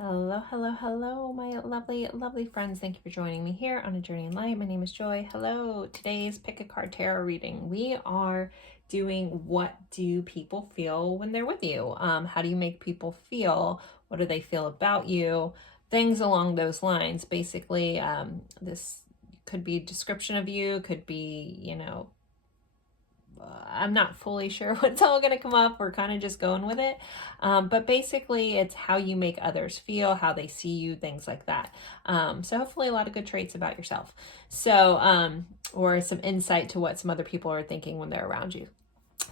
Hello, hello, hello, my lovely, lovely friends. Thank you for joining me here on A Journey in Light. My name is Joy. Hello. Today's Pick a Card Tarot reading. We are doing what do people feel when they're with you? How do you make people feel? What do they feel about you? Things along those lines. Basically, this could be a description of you, could be, I'm not fully sure what's all going to come up. We're kind of just going with it. But basically, it's how you make others feel, how they see you, things like that. So hopefully a lot of good traits about yourself. So, or some insight to what some other people are thinking when they're around you.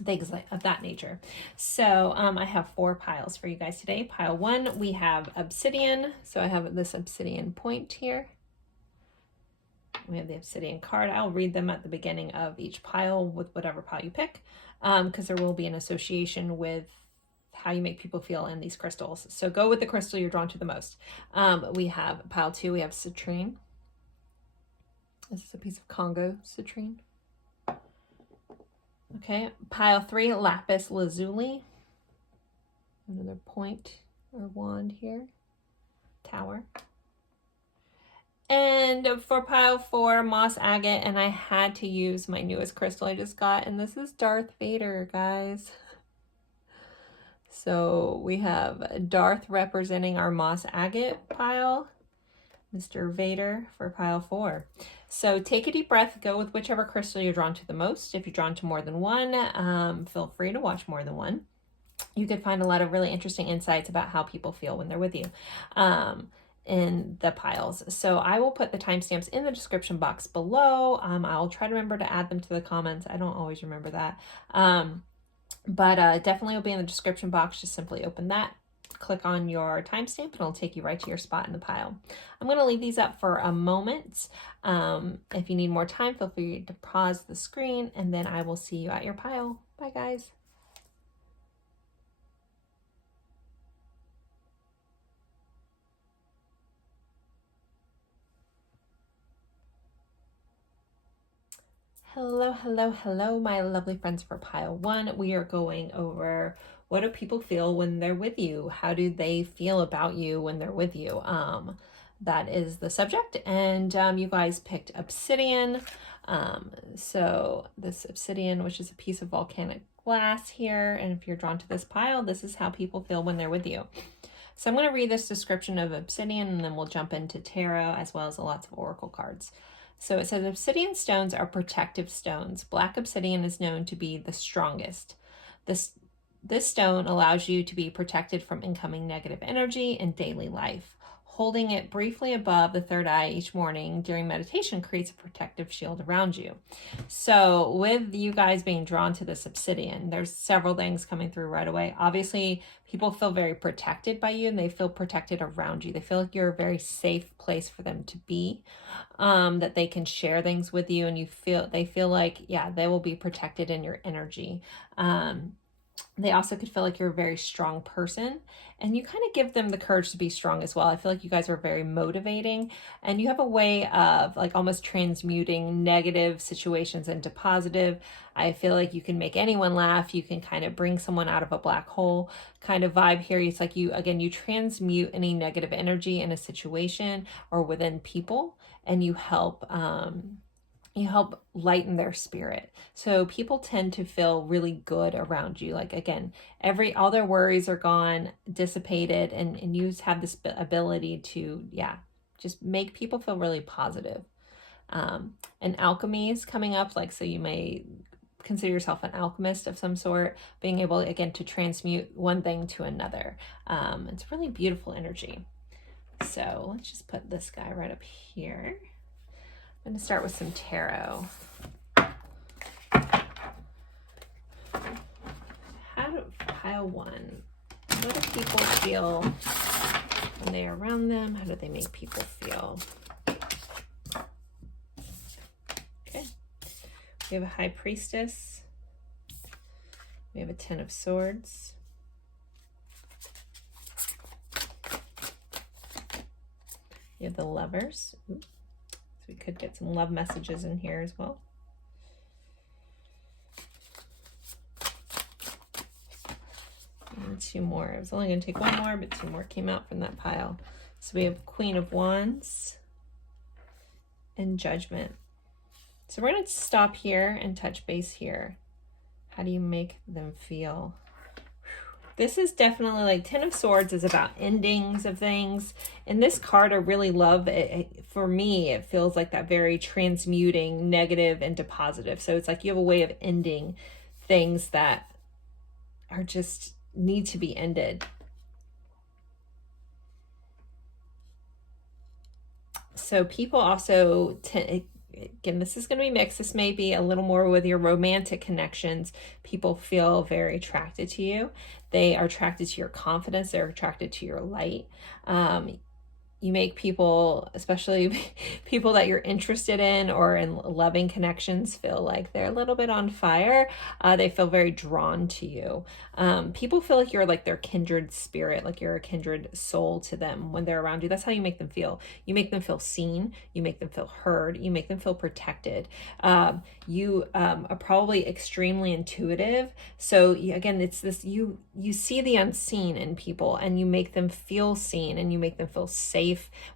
Things of that nature. So I have 4 piles for you guys today. Pile 1, we have obsidian. So I have this obsidian point here. We have the obsidian card. I'll read them at the beginning of each pile with whatever pile you pick, because there will be an association with how you make people feel in these crystals. So go with the crystal you're drawn to the most. We have pile 2, we have citrine. This is a piece of Congo citrine. Okay, pile 3, lapis lazuli. Another point or wand here. Tower. And for pile 4, moss agate, and I had to use my newest crystal I just got, and this is Darth Vader, guys. So we have Darth representing our moss agate pile, Mr. Vader for pile 4. So take a deep breath, go with whichever crystal you're drawn to the most. If you're drawn to more than one, feel free to watch more than one. You could find a lot of really interesting insights about how people feel when they're with you. In the piles. So I will put the timestamps in the description box below. I'll try to remember to add them to the comments. I don't always remember that. But definitely will be in the description box. Just simply open that, click on your timestamp, and it'll take you right to your spot in the pile. I'm going to leave these up for a moment. If you need more time, feel free to pause the screen, and then I will see you at your pile. Bye, guys. Hello, hello, hello, my lovely friends. For pile 1, we are going over what do people feel when they're with you? How do they feel about you when they're with you? That is the subject, and you guys picked obsidian. So this obsidian, which is a piece of volcanic glass here, and if you're drawn to this pile, this is how people feel when they're with you. So I'm going to read this description of obsidian, and then we'll jump into tarot as well as lots of oracle cards. So it says obsidian stones are protective stones. Black obsidian is known to be the strongest. This stone allows you to be protected from incoming negative energy in daily life. Holding it briefly above the third eye each morning during meditation creates a protective shield around you. So with you guys being drawn to this obsidian, there's several things coming through right away. Obviously, people feel very protected by you, and they feel protected around you. They feel like you're a very safe place for them to be, that they can share things with you, and they feel like, yeah, they will be protected in your energy. They also could feel like you're a very strong person, and you kind of give them the courage to be strong as well. I feel like you guys are very motivating, and you have a way of like almost transmuting negative situations into positive. I feel like you can make anyone laugh. You can kind of bring someone out of a black hole kind of vibe here. It's like you transmute any negative energy in a situation or within people, and you help lighten their spirit. So people tend to feel really good around you. Like, again, all their worries are gone, dissipated, and you have this ability to, just make people feel really positive. And alchemy is coming up. Like, so you may consider yourself an alchemist of some sort, being able, again, to transmute one thing to another. It's really beautiful energy. So let's just put this guy right up here. I'm going to start with some tarot. Pile 1. What do people feel when they are around them? How do they make people feel? Okay. We have a High Priestess. We have a Ten of Swords. You have the Lovers. Oops. We could get some love messages in here as well. And two more. I was only going to take one more, but two more came out from that pile. So we have Queen of Wands and Judgment. So we're going to stop here and touch base here. How do you make them feel? This is definitely like Ten of Swords is about endings of things. And this card I really love. For me, it feels like that very transmuting negative into positive. So it's like you have a way of ending things that are just need to be ended. So people also again, this is going to be mixed. This may be a little more with your romantic connections. People feel very attracted to you. They are attracted to your confidence. They're attracted to your light. You make people, especially people that you're interested in or in loving connections, feel like they're a little bit on fire. They feel very drawn to you. People feel like you're like their kindred spirit, like you're a kindred soul to them when they're around you. That's how you make them feel. You make them feel seen. You make them feel heard. You make them feel protected. You are probably extremely intuitive. So again, it's this, you see the unseen in people and you make them feel seen and you make them feel safe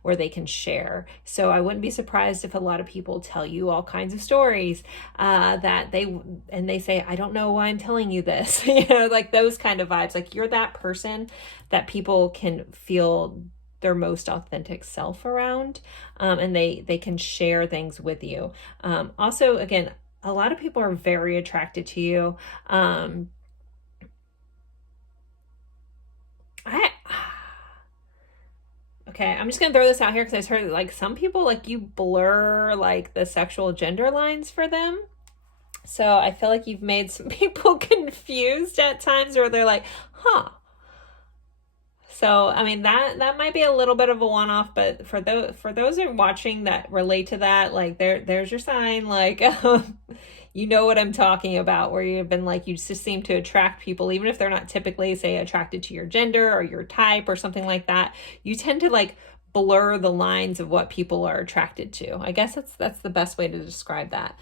where they can share. So I wouldn't be surprised if a lot of people tell you all kinds of stories that they say, I don't know why I'm telling you this, like those kind of vibes. Like you're that person that people can feel their most authentic self around, and they can share things with you. Also, again, a lot of people are very attracted to you. Okay, I'm just gonna throw this out here because I heard like some people, like you blur like the sexual gender lines for them. So I feel like you've made some people confused at times where they're like, huh. So, I mean, that might be a little bit of a one-off, but for those who are watching that relate to that, like there's your sign, like you know what I'm talking about, where you've been like, you just seem to attract people, even if they're not typically, say, attracted to your gender or your type or something like that. You tend to like blur the lines of what people are attracted to. I guess that's the best way to describe that.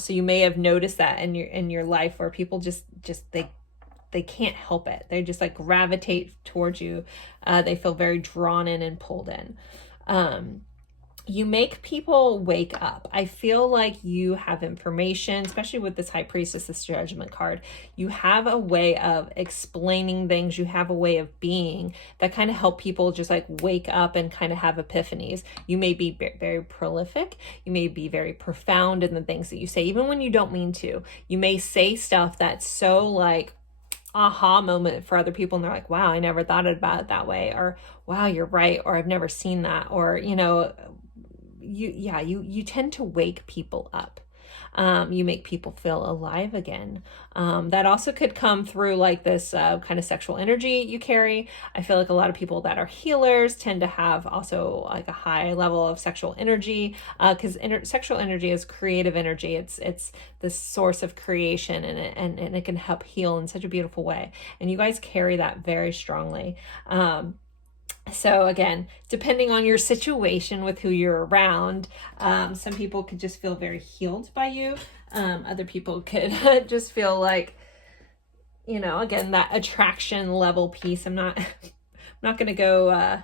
So you may have noticed that in your life where people just they can't help it. They just like gravitate towards you. They feel very drawn in and pulled in. You make people wake up. I feel like you have information, especially with this High Priestess, this Judgment card. You have a way of explaining things. You have a way of being that kind of help people just like wake up and kind of have epiphanies. You may be very prolific. You may be very profound in the things that you say, even when you don't mean to. You may say stuff that's so like aha moment for other people, and they're like, wow, I never thought about it that way, or wow, you're right, or I've never seen that, or you tend to wake people up. You make people feel alive again. That also could come through like this kind of sexual energy you carry. I feel like a lot of people that are healers tend to have also like a high level of sexual energy, because sexual energy is creative energy. It's the source of creation, and it can help heal in such a beautiful way. And you guys carry that very strongly. So again, depending on your situation with who you're around, some people could just feel very healed by you. Other people could just feel like, again, that attraction level piece. I'm not going to go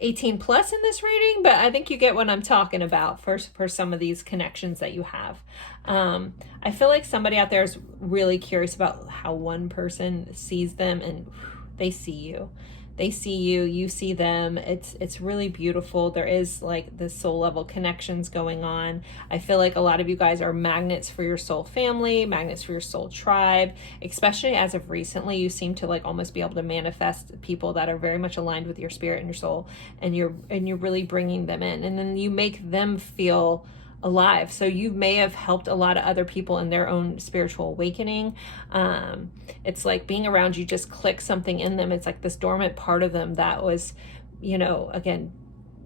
18 plus in this reading, but I think you get what I'm talking about for some of these connections that you have. I feel like somebody out there is really curious about how one person sees them, and they see you. They see you, you see them. It's really beautiful. There is like the soul level connections going on. I feel like a lot of you guys are magnets for your soul family, magnets for your soul tribe, especially as of recently. You seem to like almost be able to manifest people that are very much aligned with your spirit and your soul, and you're really bringing them in, and then you make them feel alive. So you may have helped a lot of other people in their own spiritual awakening. It's like being around you just clicks something in them. It's like this dormant part of them that was, again,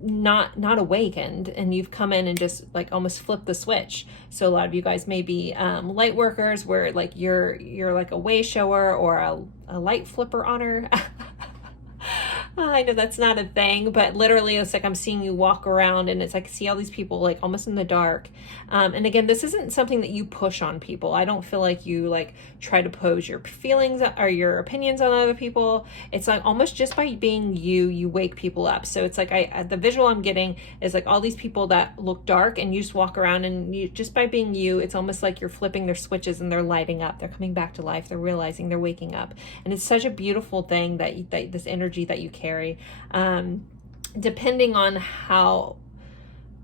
not awakened, and you've come in and just like almost flipped the switch. So a lot of you guys may be light workers, where like you're like a way shower or a light flipper on her. I know that's not a thing, but literally it's like I'm seeing you walk around and it's like I see all these people like almost in the dark. And again, this isn't something that you push on people. I don't feel like you like try to pose your feelings or your opinions on other people. It's like almost just by being you, you wake people up. So it's like the visual I'm getting is like all these people that look dark and you just walk around and you just by being you, it's almost like you're flipping their switches and they're lighting up. They're coming back to life. They're realizing they're waking up. And it's such a beautiful thing that this energy that you carry, depending on how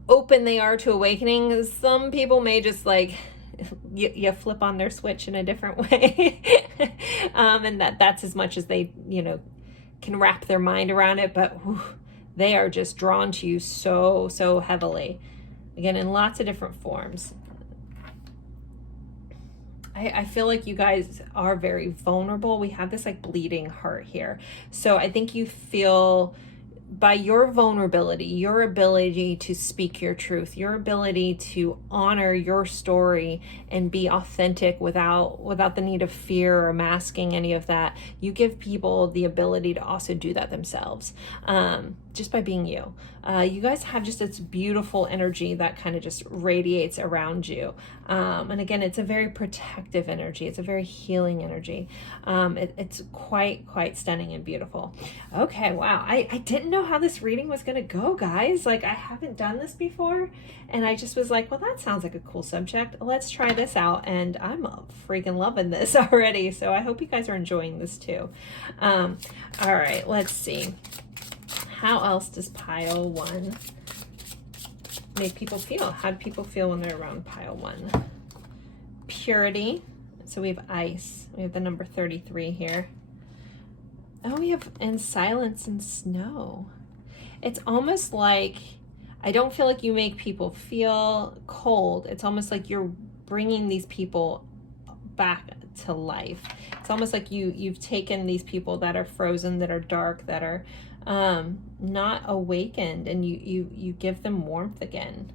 open they are to awakening. Some people may just like you flip on their switch in a different way. And that's as much as they can wrap their mind around it, but whew, they are just drawn to you so heavily, again in lots of different forms. I feel like you guys are very vulnerable. We have this like bleeding heart here. So I think you feel by your vulnerability, your ability to speak your truth, your ability to honor your story and be authentic without the need of fear or masking any of that, you give people the ability to also do that themselves, just by being you. You guys have just this beautiful energy that kind of just radiates around you. And again, it's a very protective energy. It's a very healing energy. It's quite stunning and beautiful. Okay, wow. I didn't know how this reading was going to go, guys. Like, I haven't done this before. And I just was like, well, that sounds like a cool subject. Let's try this out. And I'm freaking loving this already. So I hope you guys are enjoying this too. All right, let's see. How else does pile 1 make people feel? How do people feel when they're around pile 1? Purity. So we have ice. We have the number 33 here. Oh, we have and silence and snow. It's almost like, I don't feel like you make people feel cold. It's almost like you're bringing these people back to life. It's almost like you've taken these people that are frozen, that are dark, that are not awakened, and you give them warmth again.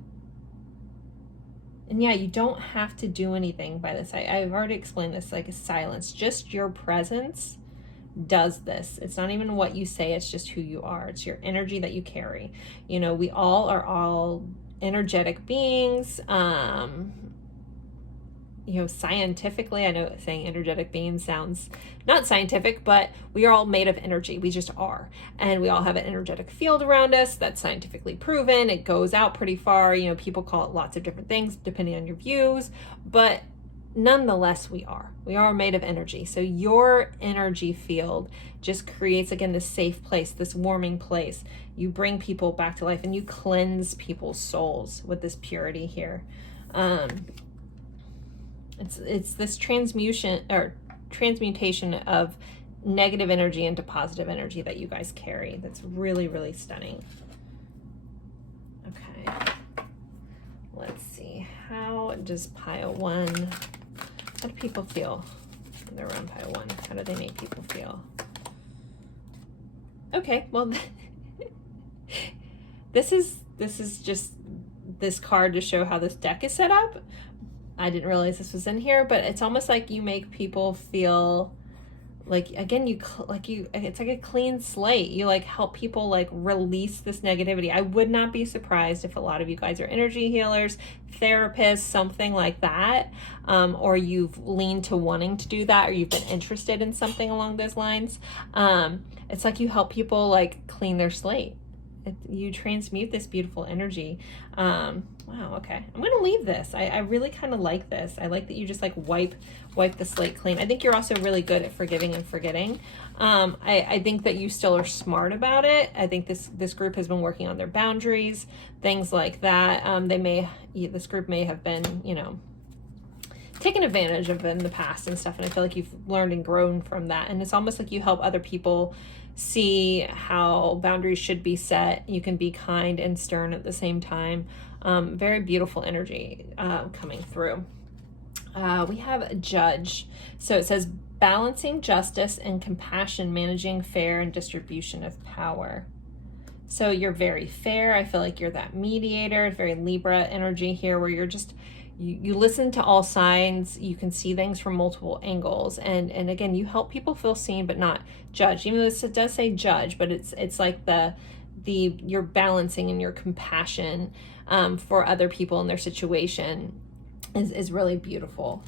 And yeah, you don't have to do anything by this. I've already explained this, like a silence. Just your presence does this. It's not even what you say, it's just who you are. It's your energy that you carry. We all are energetic beings. Scientifically, I know saying energetic being sounds not scientific, but we are all made of energy. We just are. And we all have an energetic field around us that's scientifically proven. It goes out pretty far. People call it lots of different things depending on your views, but nonetheless, we are made of energy. So your energy field just creates, again, this safe place, this warming place. You bring people back to life and you cleanse people's souls with this purity here. It's this transmutation of negative energy into positive energy that you guys carry. That's really, really stunning. Okay. Let's see. How does pile 1, how do people feel when they're around pile 1? How do they make people feel? Okay, well, this is just this card to show how this deck is set up. I didn't realize this was in here, but it's almost like you make people feel like, again, it's like a clean slate. You like help people like release this negativity. I would not be surprised if a lot of you guys are energy healers, therapists, something like that, or you've leaned to wanting to do that, or you've been interested in something along those lines. It's like you help people like clean their slate. You transmute this beautiful energy. Wow, okay. I'm going to leave this. I really kind of like this. I like that you just like wipe the slate clean. I think you're also really good at forgiving and forgetting. I think that you still are smart about it. I think this group has been working on their boundaries, things like that. This group may have been, taken advantage of in the past and stuff. And I feel like you've learned and grown from that. And it's almost like you help other people see how boundaries should be set. You can be kind and stern at the same time. Very beautiful energy coming through. We have a judge. So it says balancing justice and compassion, managing fair and distribution of power. So you're very fair. I feel like you're that mediator, very Libra energy here, where you listen to all sides. You can see things from multiple angles, and again, you help people feel seen but not judged. Even though it does say judge, but it's like you're balancing and your compassion for other people and their situation is really beautiful.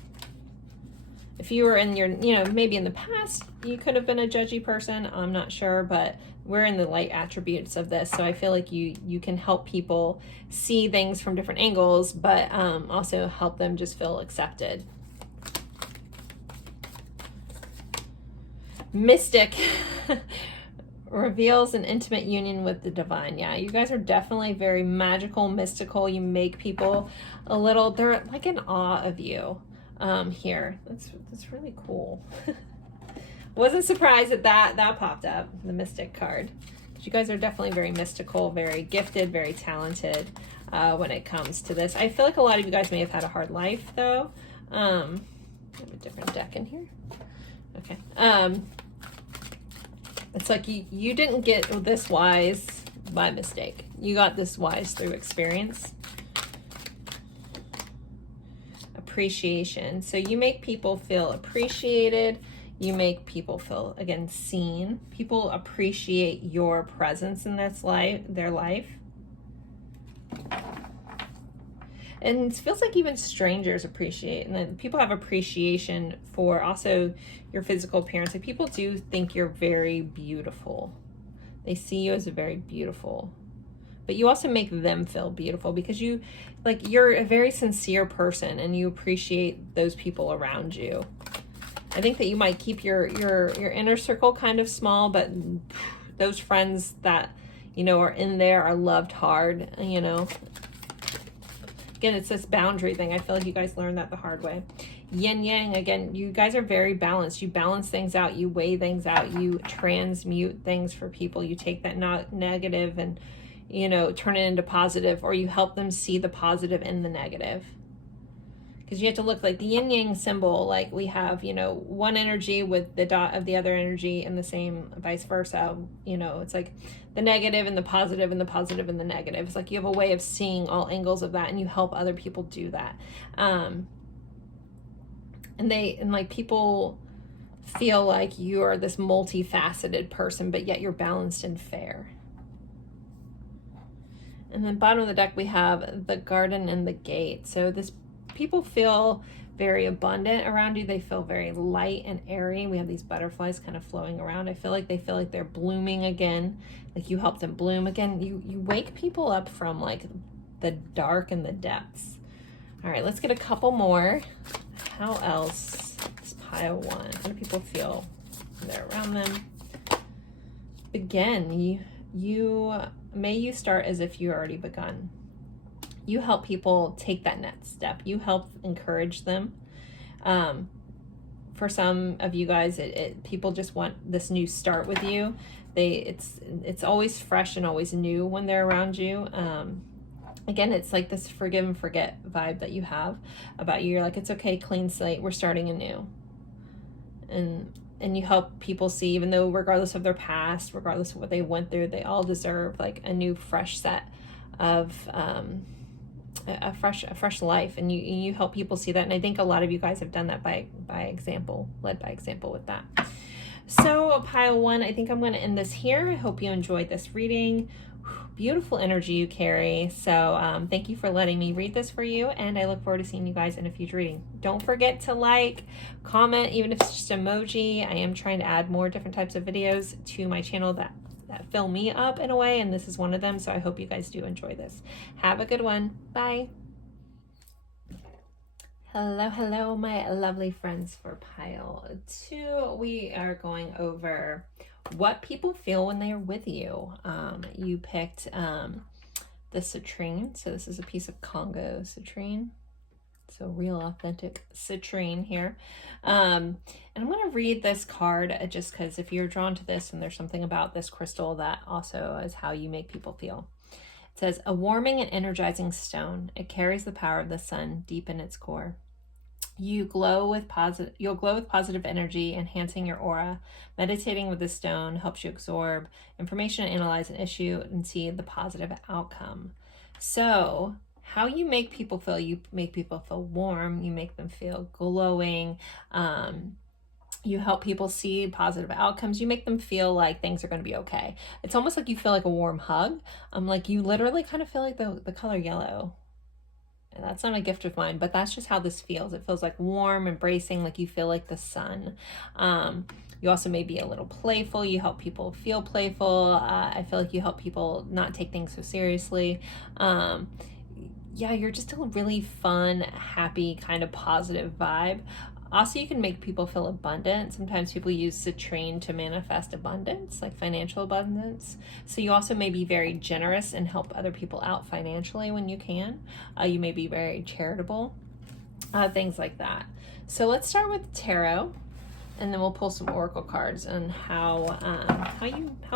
If you were in your, maybe in the past, you could have been a judgy person. I'm not sure, but we're in the light attributes of this. So I feel like you can help people see things from different angles, but also help them just feel accepted. Mystic reveals an intimate union with the divine. Yeah, you guys are definitely very magical, mystical. You make people they're like in awe of you. Here, that's really cool. Wasn't surprised that popped up, the Mystic card. You guys are definitely very mystical, very gifted, very talented when it comes to this. I feel like a lot of you guys may have had a hard life, though. I have a different deck in here. Okay. It's like you didn't get this wise by mistake. You got this wise through experience. Appreciation. So you make people feel appreciated. You make people feel, again, seen. People appreciate your presence in their life. And it feels like even strangers appreciate. And then people have appreciation for also your physical appearance. Like people do think you're very beautiful. They see you as very beautiful. But you also make them feel beautiful because you're a very sincere person and you appreciate those people around you. I think that you might keep your inner circle kind of small, but those friends that, are in there are loved hard, Again, it's this boundary thing. I feel like you guys learned that the hard way. Yin yang, again, you guys are very balanced. You balance things out. You weigh things out. You transmute things for people. You take that negative and turn it into positive, or you help them see the positive in the negative. Because you have to look like the yin yang symbol, like we have, one energy with the dot of the other energy and the same vice versa. It's like the negative and the positive and the positive and the negative. It's like you have a way of seeing all angles of that and you help other people do that. And people feel like you are this multifaceted person, but yet you're balanced and fair. And then bottom of the deck, we have the garden and the gate. So people feel very abundant around you. They feel very light and airy. We have these butterflies kind of flowing around. I feel like they feel like they're blooming again. Like you help them bloom again. You wake people up from like the dark and the depths. All right, let's get a couple more. How else? This pile one. How do people feel when they're around them? Again, you start as if you already begun. You help people take that next step. You help encourage them. For some of you guys, people just want this new start with you. It's always fresh and always new when they're around you. Again, it's like this forgive and forget vibe that you have about you. You're like, it's okay, clean slate. We're starting anew. And you help people see, even though regardless of their past, regardless of what they went through, they all deserve like a new fresh set of a fresh life. And you help people see that. And I think a lot of you guys have done that by example, led by example with that. So pile one, I think I'm going to end this here. I hope you enjoyed this reading. Beautiful energy you carry. So thank you for letting me read this for you, and I look forward to seeing you guys in a future reading. Don't forget to like, comment, even if it's just emoji. I am trying to add more different types of videos to my channel that fill me up in a way, and this is one of them. So I hope you guys do enjoy this. Have a good one. Bye. Hello, my lovely friends. For pile two, we are going over what people feel when they are with you. You picked the citrine. So this is a piece of Congo citrine. So real authentic citrine here. And I'm going to read this card just because if you're drawn to this and there's something about this crystal that also is how you make people feel. It says, a warming and energizing stone. It carries the power of the sun deep in its core. You'll glow with positive energy, enhancing your aura. Meditating with the stone helps you absorb information, analyze an issue, and see the positive outcome. So how you make people feel. You make people feel warm. You make them feel glowing. You help people see positive outcomes. You make them feel like things are going to be okay. It's almost like you feel like a warm hug. Like you literally kind of feel like the color yellow. And that's not a gift of mine, but that's just how this feels. It feels like warm, embracing, like you feel like the sun. You also may be a little playful. You help people feel playful. I feel like you help people not take things so seriously. Yeah, you're just a really fun, happy, kind of positive vibe. Also, you can make people feel abundant. Sometimes people use citrine to manifest abundance, like financial abundance. So you also may be very generous and help other people out financially when you can. You may be very charitable, things like that. So let's start with tarot, and then we'll pull some oracle cards on how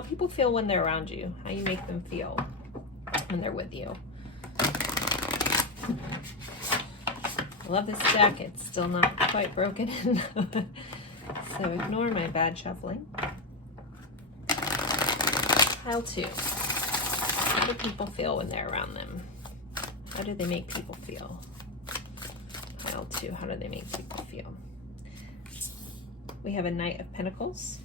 people feel when they're around you, how you make them feel when they're with you. I love this deck. It's still not quite broken in. So ignore my bad shuffling. Pile 2. How do people feel when they're around them? How do they make people feel? Pile 2. How do they make people feel? We have a Knight of Pentacles.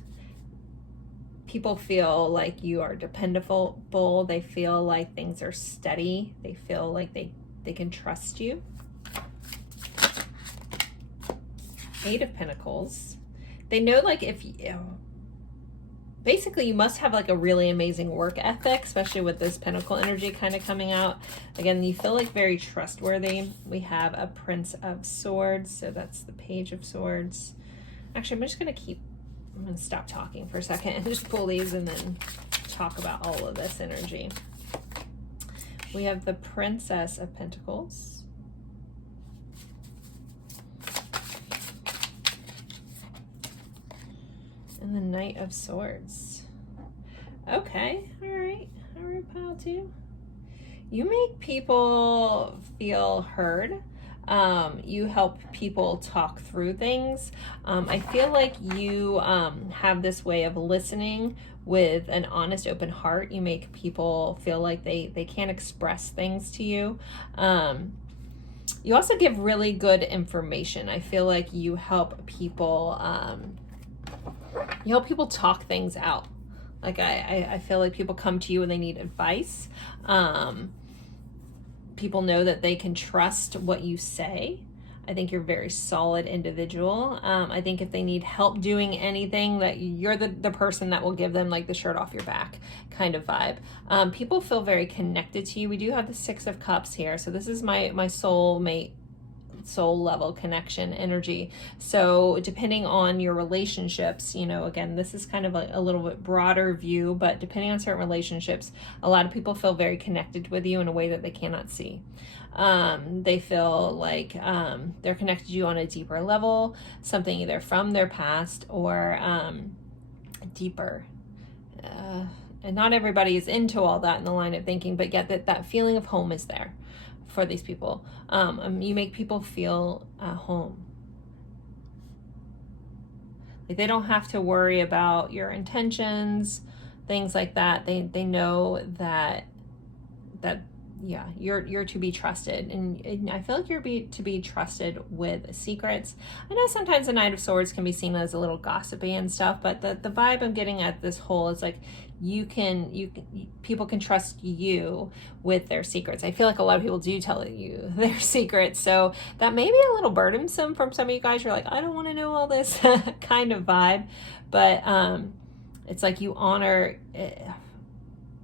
People feel like you are dependable. They feel like things are steady. They feel like they can trust you. 8 of Pentacles. They know, like, if you basically you must have like a really amazing work ethic, especially with this Pentacle energy kind of coming out. Again, you feel like very trustworthy. We have a Prince of Swords, so that's the Page of Swords. Actually, I'm gonna stop talking for a second and just pull these and then talk about all of this energy. We have the Princess of Pentacles. And the Knight of Swords. Okay, all right, pile 2. You make people feel heard. You help people talk through things. I feel like you have this way of listening with an honest, open heart. You make people feel like they can't express things to you. You also give really good information. I feel like you help people talk things out. Like I feel like people come to you when they need advice. People know that they can trust what you say. I think you're a very solid individual. I think if they need help doing anything, that you're the person that will give them like the shirt off your back kind of vibe. People feel very connected to you. We do have the 6 of Cups here. So this is my soulmate, soul level connection energy. So depending on your relationships, again, this is kind of a little bit broader view, but depending on certain relationships, a lot of people feel very connected with you in a way that they cannot see. They feel like they're connected to you on a deeper level, something either from their past or deeper. And not everybody is into all that in the line of thinking, but yet that feeling of home is there for these people. You make people feel home. Like they don't have to worry about your intentions, things like that. They know that yeah, you're to be trusted, and I feel like you're to be trusted with secrets. I know sometimes the Knight of Swords can be seen as a little gossipy and stuff, but the vibe I'm getting at this whole is like people can trust you with their secrets. I feel like a lot of people do tell you their secrets, so that may be a little burdensome from some of you guys. You're like, I don't want to know all this kind of vibe, but it's like you honor it.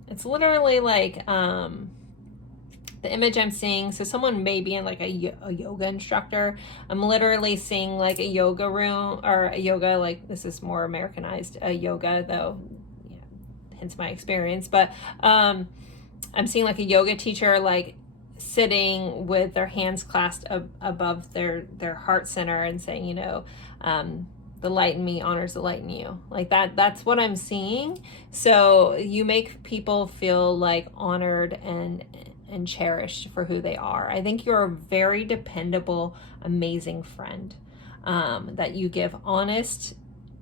It's literally like the image I'm seeing, so someone may be in like a yoga instructor. I'm literally seeing like a yoga room or a yoga, like this is more Americanized yoga though, hence my experience, but I'm seeing like a yoga teacher like sitting with their hands clasped above their heart center and saying, the light in me honors the light in you. Like that's what I'm seeing. So you make people feel like honored and cherished for who they are. I think you're a very dependable, amazing friend, that you give honest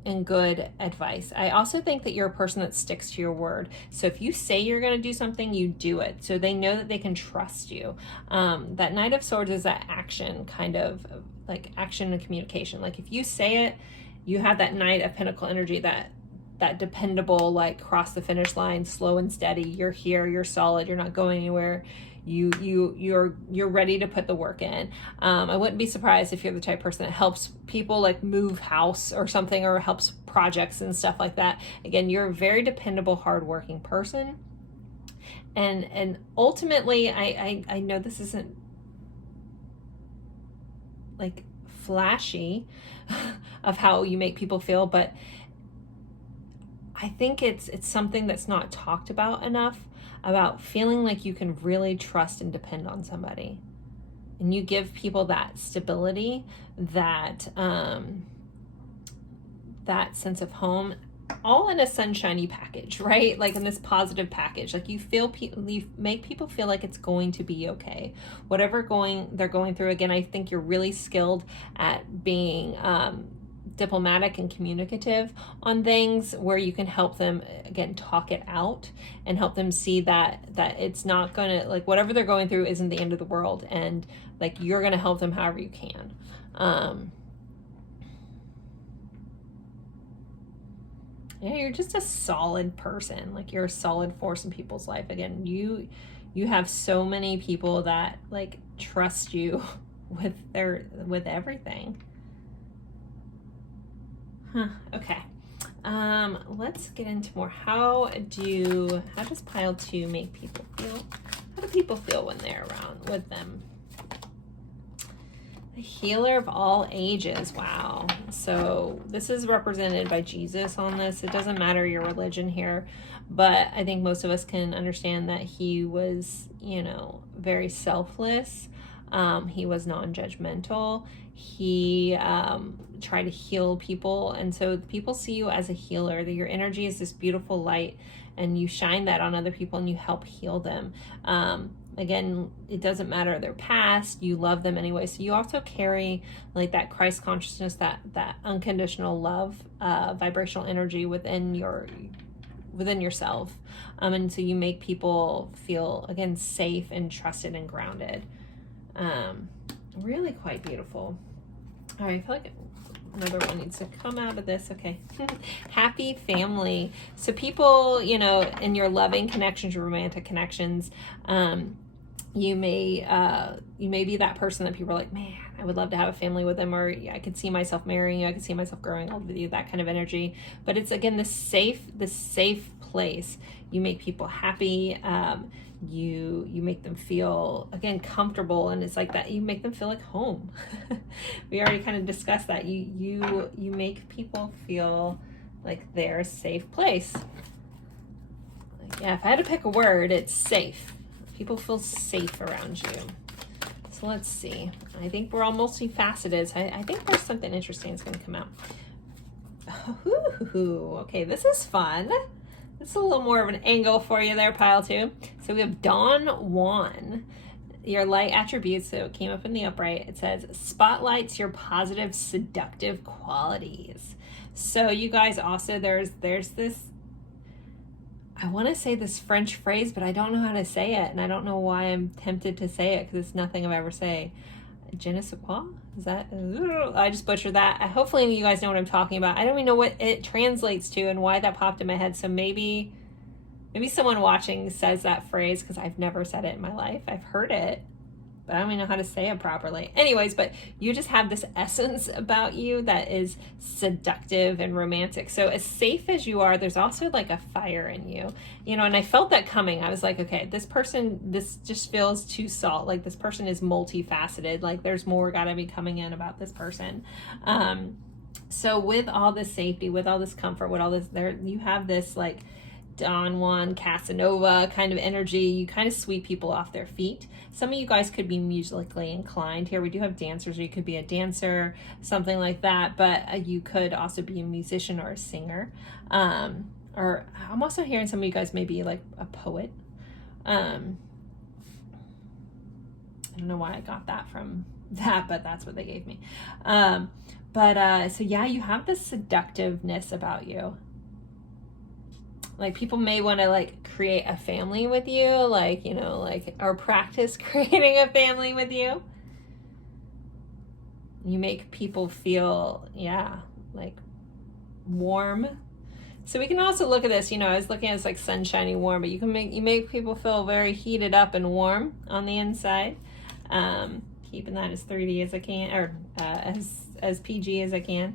and good advice. I also think that you're a person that sticks to your word. So if you say you're going to do something, you do it. So they know that they can trust you. That Knight of Swords is that action, kind of like action and communication. Like if you say it, you have that Knight of Pentacle energy, that dependable, like cross the finish line, slow and steady. You're here, you're solid, you're not going anywhere. You're ready to put the work in. I wouldn't be surprised if you're the type of person that helps people like move house or something, or helps projects and stuff like that. Again, you're a very dependable, hardworking person. And ultimately, I know this isn't like flashy of how you make people feel, but I think it's something that's not talked about enough, about feeling like you can really trust and depend on somebody. And you give people that stability, that that sense of home, all in a sunshiny package, right? Like in this positive package. Like you make people feel like it's going to be okay. Whatever they're going through. Again, I think you're really skilled at being diplomatic and communicative on things, where you can help them, again, talk it out and help them see that it's not gonna, like, whatever they're going through isn't the end of the world, and like you're gonna help them however you can. Yeah, you're just a solid person. Like you're a solid force in people's life. Again, you have so many people that like trust you with everything. Okay. Let's get into more. How does pile 2 make people feel? How do people feel when they're around with them? The healer of all ages. Wow. So this is represented by Jesus on this. It doesn't matter your religion here, but I think most of us can understand that he was, very selfless. He was non-judgmental. He tried to heal people. And so people see you as a healer, that your energy is this beautiful light, and you shine that on other people and you help heal them. Again, it doesn't matter their past, you love them anyway. So you also carry like that Christ consciousness, that unconditional love, vibrational energy within yourself. And so you make people feel, again, safe and trusted and grounded. Really quite beautiful. All right, I feel like another one needs to come out of this. Okay. Happy family. So people, in your loving connections, your romantic connections, you may be that person that people are like, man, I would love to have a family with them, or I could see myself marrying you, I could see myself growing old with you, that kind of energy. But it's, again, this safe place. You make people happy. You make them feel, again, comfortable, and it's like that. You make them feel like home. We already kind of discussed that. You make people feel like they're a safe place. Yeah, if I had to pick a word, it's safe. People feel safe around you. So let's see. I think we're all multifaceted. I think there's something interesting that's going to come out. Ooh, okay, this is fun. This is a little more of an angle for you there, pile 2. So we have Don Juan, your light attributes. So it came up in the upright. It says, spotlights your positive, seductive qualities. So you guys also, there's this, I want to say this French phrase, but I don't know how to say it. And I don't know why I'm tempted to say it, because it's nothing I've ever say. Je ne sais quoi? Is that? I just butchered that. Hopefully you guys know what I'm talking about. I don't even know what it translates to and why that popped in my head. So maybe someone watching says that phrase, because I've never said it in my life. I've heard it, but I don't even know how to say it properly. Anyways, but you just have this essence about you that is seductive and romantic. So as safe as you are, there's also like a fire in you, and I felt that coming. I was like, okay, this just feels too salt. Like this person is multifaceted. Like there's more gotta be coming in about this person. So with all this safety, with all this comfort, with all this, you have this like Don Juan Casanova kind of energy. You kind of sweep people off their feet. Some of you guys could be musically inclined here. We do have dancers, or you could be a dancer, something like that, but you could also be a musician or a singer. Or I'm also hearing some of you guys may be like a poet. I don't know why I got that from that, but that's what they gave me. But so yeah, you have this seductiveness about you. Like people may want to like create a family with you, like, you know, like, or practice creating a family with you. You make people feel, yeah, like warm. So we can also look at this, you know, I was looking at it's like sunshiny warm, but you make people feel very heated up and warm on the inside. Keeping that as 3D as I can, or as PG as I can.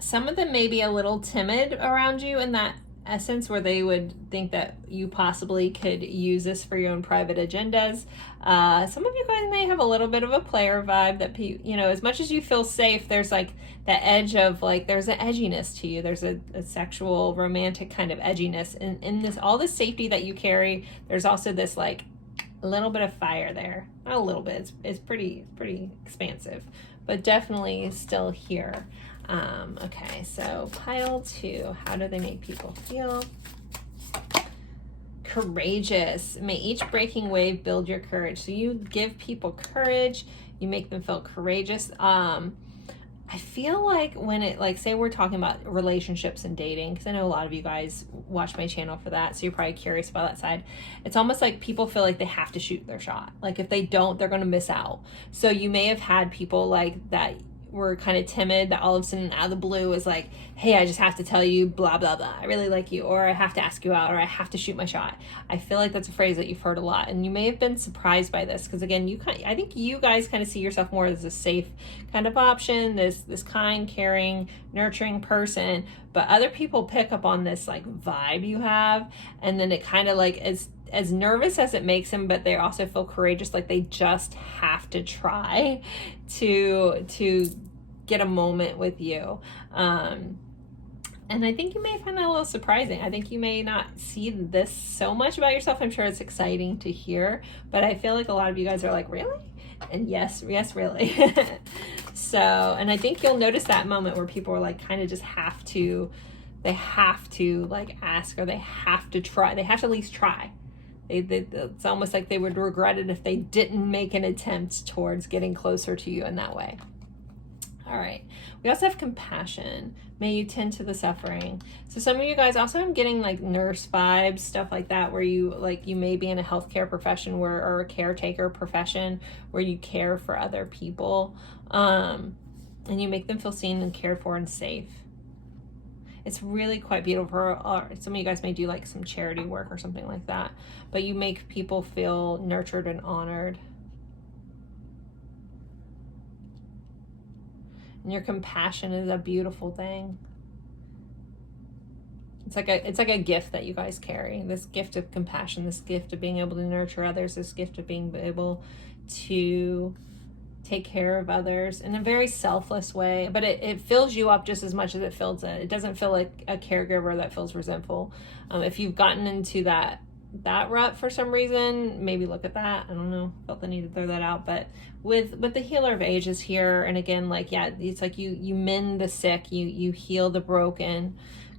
Some of them may be a little timid around you in that essence, where they would think that you possibly could use this for your own private agendas. Some of you guys may have a little bit of a player vibe that, you know, as much as you feel safe, there's like that edge of like, there's an edginess to you. There's a sexual, romantic kind of edginess. And in this, all the safety that you carry, there's also this like a little bit of fire there. Not a little bit, it's pretty expansive, but definitely still here. Okay, so pile 2, how do they make people feel? Courageous. May each breaking wave build your courage. So you give people courage, you make them feel courageous. I feel like when it, like, say we're talking about relationships and dating, because I know a lot of you guys watch my channel for that, so you're probably curious about that side. It's almost like people feel like they have to shoot their shot. Like if they don't, they're going to miss out. So you may have had people like that were kind of timid, that all of a sudden out of the blue is like, hey, I just have to tell you blah blah blah, I really like you, or I have to ask you out, or I have to shoot my shot. I feel like that's a phrase that you've heard a lot, and you may have been surprised by this, because again, I think you guys kind of see yourself more as a safe kind of option, this kind, caring, nurturing person, but other people pick up on this like vibe you have, and then it kind of like as nervous as it makes them, but they also feel courageous, like they just have to try to get a moment with you. And I think you may find that a little surprising. I think you may not see this so much about yourself. I'm sure it's exciting to hear, but I feel like a lot of you guys are like, really? And yes, really. So, and I think you'll notice that moment where people are like, kind of just they have to like ask, or they have to try. They have to at least try. It's almost like they would regret it if they didn't make an attempt towards getting closer to you in that way. All right. We also have compassion. May you tend to the suffering. So some of you guys also, I'm getting like nurse vibes, stuff like that, where you may be in a healthcare profession or a caretaker profession where you care for other people, and you make them feel seen and cared for and safe. It's really quite beautiful. Or some of you guys may do like some charity work or something like that, but you make people feel nurtured and honored. And your compassion is a beautiful thing. It's like a gift that you guys carry. This gift of compassion, this gift of being able to nurture others, this gift of being able to take care of others in a very selfless way, but it fills you up just as much as it fills it. It doesn't feel like a caregiver that feels resentful. If you've gotten into that rut for some reason, maybe look at that. I don't know, felt the need to throw that out. But with the healer of ages here, and again, like, yeah, it's like you mend the sick, you heal the broken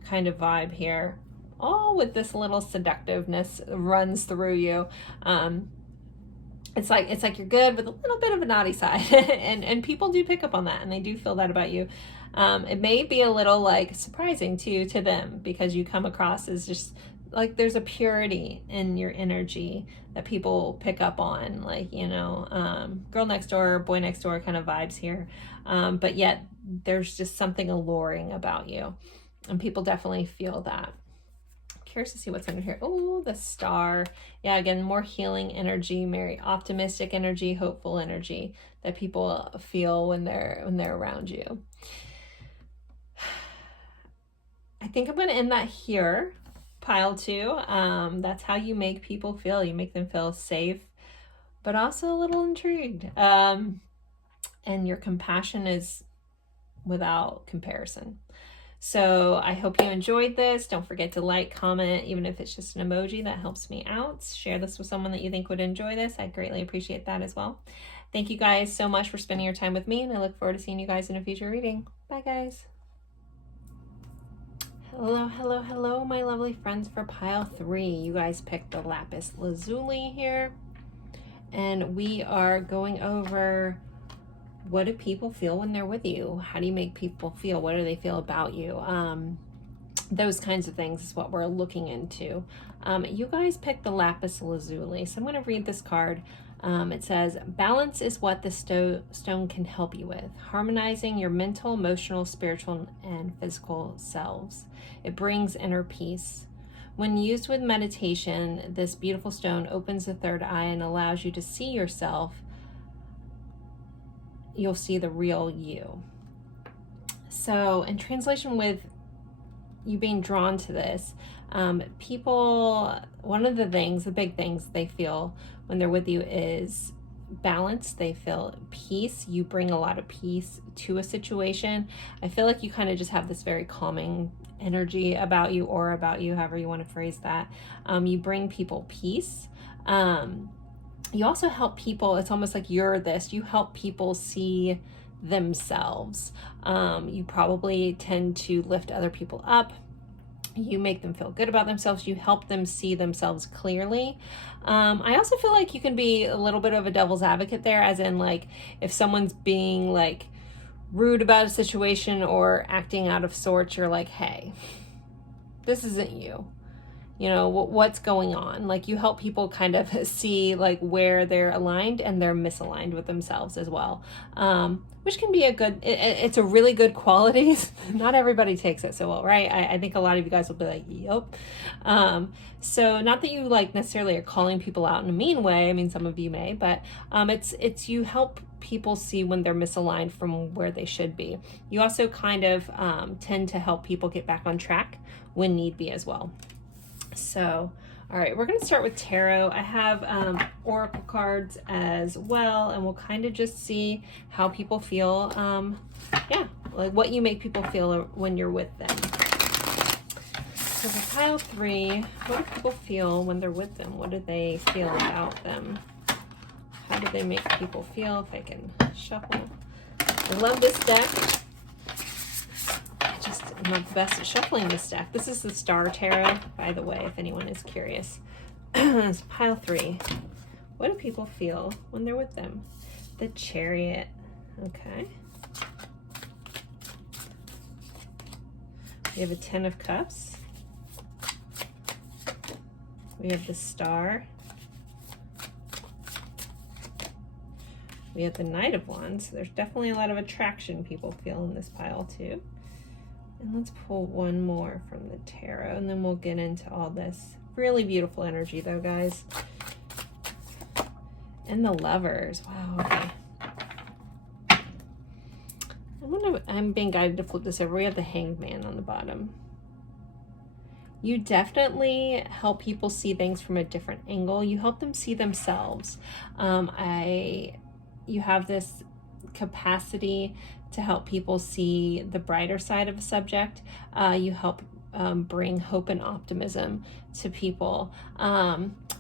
kind of vibe here, all with this little seductiveness runs through you. It's like you're good with a little bit of a naughty side, and people do pick up on that, and they do feel that about you. It may be a little like surprising to them, because you come across as just like there's a purity in your energy that people pick up on, like, you know, girl next door, boy next door kind of vibes here. But yet there's just something alluring about you, and people definitely feel that. Curious to see what's under here. Oh, the star. Yeah, again, more healing energy, very optimistic energy, hopeful energy that people feel when they're around you. I think I'm going to end that here. Pile 2. That's how you make people feel. You make them feel safe, but also a little intrigued. And your compassion is without comparison. So I hope you enjoyed this. Don't forget to like, comment, even if it's just an emoji, that helps me out. Share this with someone that you think would enjoy this. I greatly appreciate that as well. Thank you guys so much for spending your time with me, and I look forward to seeing you guys in a future reading. Bye, guys. Hello, my lovely friends for pile 3. You guys picked the lapis lazuli here. And we are going over, what do people feel when they're with you? How do you make people feel? What do they feel about you? Those kinds of things is what we're looking into. You guys picked the lapis lazuli, so I'm going to read this card. It says, balance is what the stone can help you with, harmonizing your mental, emotional, spiritual, and physical selves. It brings inner peace. When used with meditation, this beautiful stone opens the third eye and allows you to see yourself. You'll see the real you. So in translation with you being drawn to this, people, one of the big things they feel when they're with you is balance. They feel peace. You bring a lot of peace to a situation. I feel like you kind of just have this very calming energy about you, or about you, however you want to phrase that. You bring people peace. You also help people. It's almost like you help people see themselves. You probably tend to lift other people up. You make them feel good about themselves. You help them see themselves clearly. I also feel like you can be a little bit of a devil's advocate there, as in, like, if someone's being like rude about a situation or acting out of sorts, you're like, hey, this isn't you. You know, what's going on? Like, you help people kind of see like where they're aligned and they're misaligned with themselves as well, which can be it's a really good quality. Not everybody takes it so well, right? I think a lot of you guys will be like, yep. So not that you like necessarily are calling people out in a mean way. I mean, some of you may, but it's you help people see when they're misaligned from where they should be. You also kind of tend to help people get back on track when need be as well. So, all right, we're going to start with tarot. I have oracle cards as well, and we'll kind of just see how people feel. Like what you make people feel when you're with them. So for pile 3, what do people feel when they're with them? What do they feel about them? How do they make people feel? If I can shuffle. I love this deck. I'm not the best at shuffling this deck. This is the Star Tarot, by the way, if anyone is curious. It's pile 3. What do people feel when they're with them? The Chariot. Okay. We have a 10 of Cups. We have the Star. We have the Knight of Wands. So there's definitely a lot of attraction people feel in this pile too. And let's pull one more from the tarot, and then we'll get into all this. Really beautiful energy though, guys. And the Lovers. Wow, okay. I'm being guided to flip this over. We have the Hanged Man on the bottom. You definitely help people see things from a different angle. You help them see themselves. You have this capacity to help people see the brighter side of a subject. You help bring hope and optimism to people.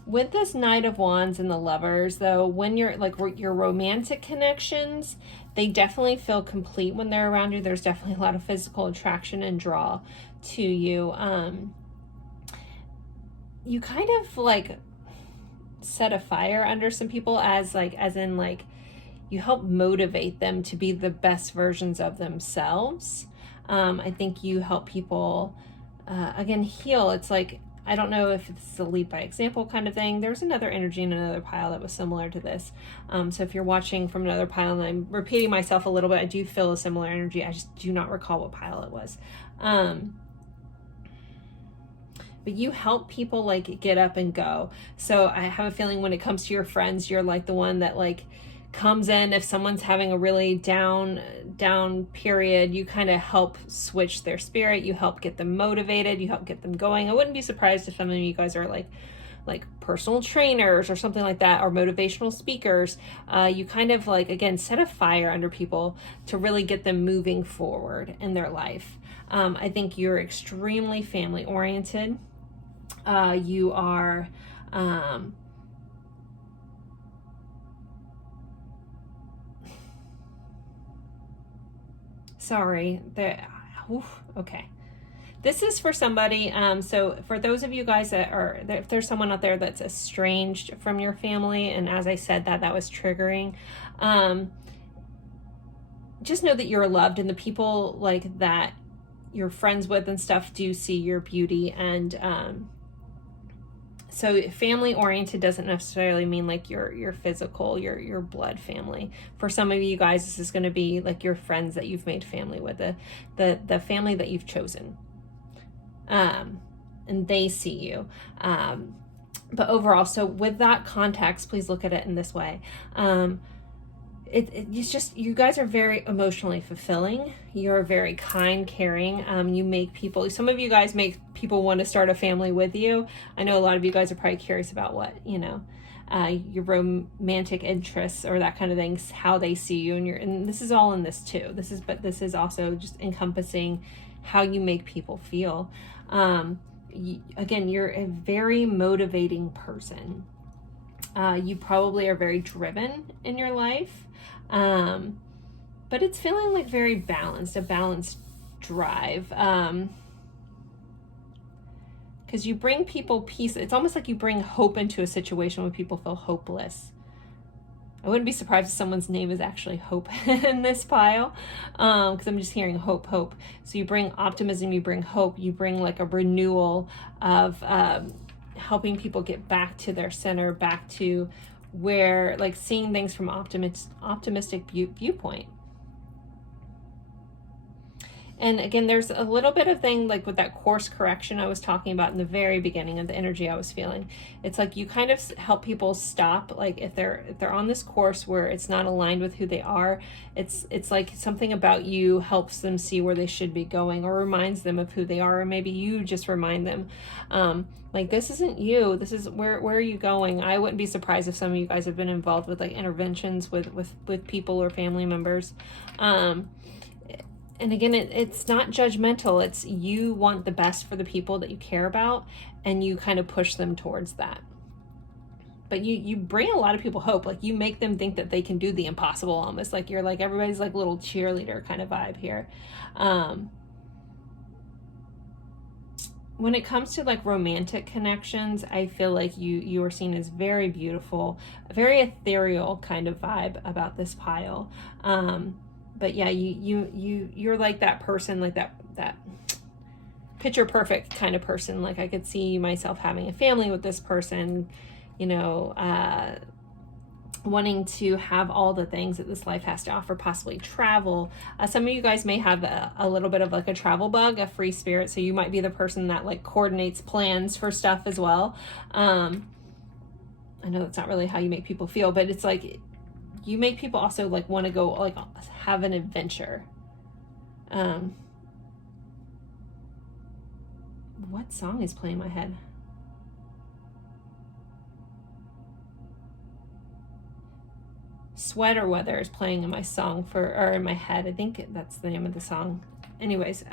With this Knight of Wands and the Lovers, though, when you're like your romantic connections, they definitely feel complete when they're around you. There's definitely a lot of physical attraction and draw to you. You kind of like set a fire under some people, as in you help motivate them to be the best versions of themselves. I think you help people, again, heal. It's like, I don't know if it's a lead by example kind of thing. There's another energy in another pile that was similar to this. So if you're watching from another pile, and I'm repeating myself a little bit, I do feel a similar energy. I just do not recall what pile it was. But you help people like get up and go. So I have a feeling when it comes to your friends, you're like the one that like comes in if someone's having a really down period. You kind of help switch their spirit. You help get them motivated. You help get them going. I wouldn't be surprised if some of you guys are like personal trainers or something like that, or motivational speakers. You kind of like, again, set a fire under people to really get them moving forward in their life. I think you're extremely family oriented. You are sorry, okay. this is for somebody, so for those of you guys that are, if there's someone out there that's estranged from your family, and as I said that was triggering, just know that you're loved, and the people like that you're friends with and stuff do see your beauty. And so family oriented doesn't necessarily mean like your physical, your blood family. For some of you guys, this is going to be like your friends that you've made family with, the family that you've chosen, and they see you. But overall, so with that context, please look at it in this way. It's just, you guys are very emotionally fulfilling. You're very kind, caring. You make people, some of you guys make people want to start a family with you. I know a lot of you guys are probably curious about what, your romantic interests or that kind of thing, how they see you. And this is all in this too. But this is also just encompassing how you make people feel. Again, you're a very motivating person. You probably are very driven in your life. But it's feeling like very balanced, a balanced drive. Because you bring people peace. It's almost like you bring hope into a situation when people feel hopeless. I wouldn't be surprised if someone's name is actually Hope in this pile, because I'm just hearing hope. So you bring optimism, you bring hope, you bring like a renewal of helping people get back to their center, back to where, like, seeing things from optimistic viewpoint. And again, there's a little bit of thing like with that course correction I was talking about in the very beginning of the energy I was feeling. It's like you kind of help people stop, like if they're on this course where it's not aligned with who they are, it's like something about you helps them see where they should be going, or reminds them of who they are, or maybe you just remind them, like, this isn't you, this is where are you going. I wouldn't be surprised if some of you guys have been involved with like interventions with people or family members. And again, it's not judgmental. It's you want the best for the people that you care about, and you kind of push them towards that. But you bring a lot of people hope. Like, you make them think that they can do the impossible, almost like you're like everybody's like little cheerleader kind of vibe here. When it comes to like romantic connections, I feel like you are seen as very beautiful, a very ethereal kind of vibe about this pile. But yeah, you're like that person, like that picture perfect kind of person. Like, I could see myself having a family with this person, wanting to have all the things that this life has to offer, possibly travel. Some of you guys may have a little bit of like a travel bug, a free spirit. So you might be the person that like coordinates plans for stuff as well. I know that's not really how you make people feel, but it's like, you make people also like want to go like have an adventure. What song is playing in my head? Sweater Weather is playing in my song or in my head. I think that's the name of the song. Anyways,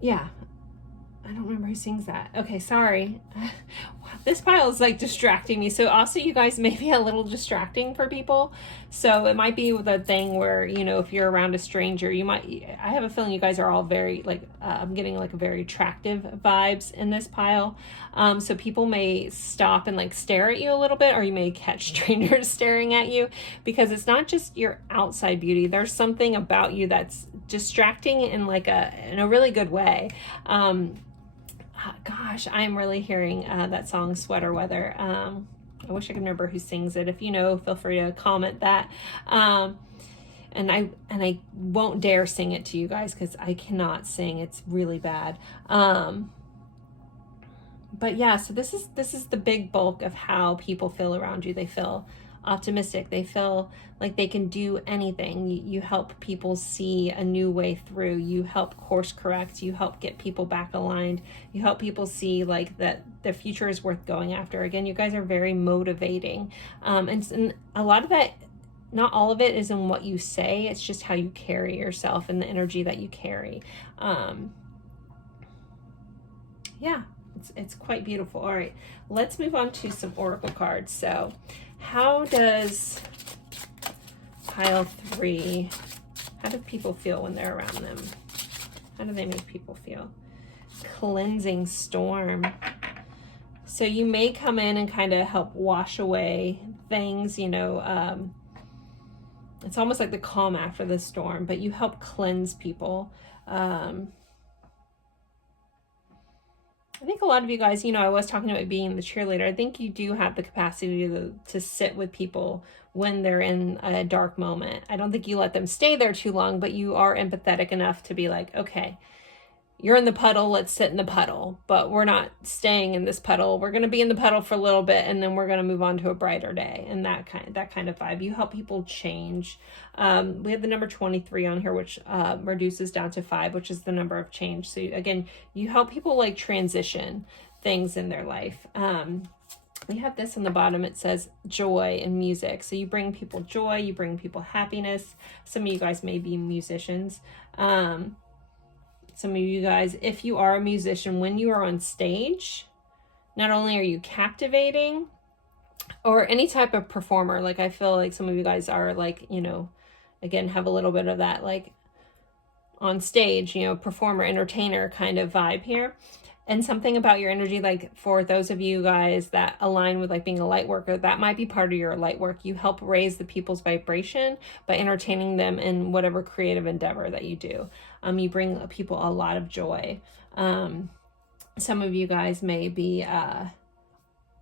yeah. I don't remember who sings that. Okay, sorry. This pile is like distracting me. So also, you guys may be a little distracting for people. So it might be the thing where, if you're around a stranger, I have a feeling you guys are all very like, I'm getting like a very attractive vibes in this pile. So people may stop and like stare at you a little bit, or you may catch strangers staring at you, because it's not just your outside beauty. There's something about you that's distracting in like in a really good way. Gosh, I'm really hearing that song Sweater Weather. I wish I could remember who sings it. If you know, feel free to comment that. And I won't dare sing it to you guys because I cannot sing. It's really bad. But yeah, so this is the big bulk of how people feel around you. They feel optimistic. They feel like they can do anything. You help people see a new way through. You help course correct. You help get people back aligned. You help people see like that the future is worth going after. Again, you guys are very motivating. And a lot of that, not all of it, is in what you say. It's just how you carry yourself and the energy that you carry. Yeah, it's quite beautiful. All right, let's move on to some oracle cards. So how does pile 3, how do people feel when they're around them? How do they make people feel? Cleansing storm. So you may come in and kind of help wash away things, you know, it's almost like the calm after the storm, but you help cleanse people. I think a lot of you guys, you know, I was talking about being the cheerleader. I think you do have the capacity to sit with people when they're in a dark moment. I don't think you let them stay there too long, but you are empathetic enough to be like, okay, you're in the puddle, let's sit in the puddle, but we're not staying in this puddle. We're going to be in the puddle for a little bit, and then we're going to move on to a brighter day. And that kind of vibe. You help people change. We have the number 23 on here, which reduces down to 5, which is the number of change. So again, you help people like transition things in their life. We have this on the bottom. It says joy and music. So you bring people joy, you bring people happiness. Some of you guys may be musicians. Some of you guys, if you are a musician, when you are on stage, not only are you captivating, or any type of performer, like I feel like some of you guys are like, you know, again, have a little bit of that like on stage, you know, performer, entertainer kind of vibe here. And something about your energy, like for those of you guys that align with like being a light worker, that might be part of your light work. You help raise the people's vibration by entertaining them in whatever creative endeavor that you do. You bring people a lot of joy. Some of you guys may be,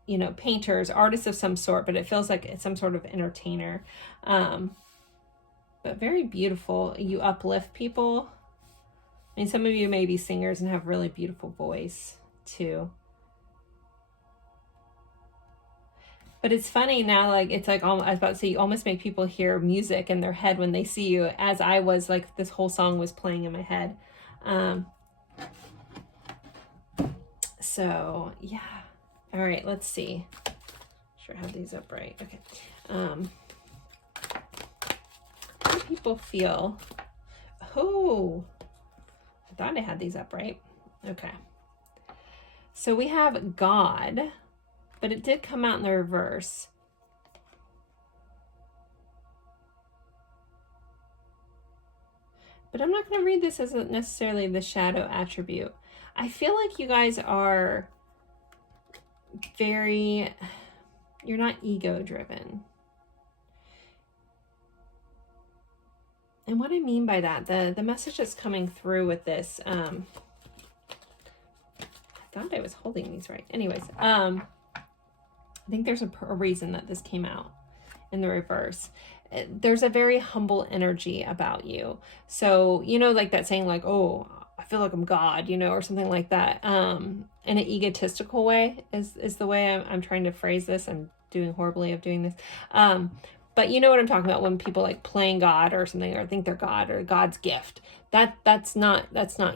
you know, painters, artists of some sort, but it feels like it's some sort of entertainer. But very beautiful. You uplift people. I mean, some of you may be singers and have really beautiful voice too. But it's funny now, like, it's like, I was about to say, you almost make people hear music in their head when they see you, as I was, like, this whole song was playing in my head. So, yeah. All right, let's see. Sure, I have these up right. Okay. How do people feel? Oh, I thought I had these up right. Okay. So we have God, but it did come out in the reverse. But I'm not going to read this as necessarily the shadow attribute. I feel like you guys are very, you're not ego driven. And what I mean by that, the message that's coming through with this, I thought I was holding these right. Anyways, I think there's a reason that this came out in the reverse. There's a very humble energy about you. So, you know, like that saying like, oh, I feel like I'm God, you know, or something like that. In an egotistical way is the way I'm trying to phrase this. I'm doing horribly of doing this. But you know what I'm talking about when people like playing God or something, or think they're God or God's gift. That's not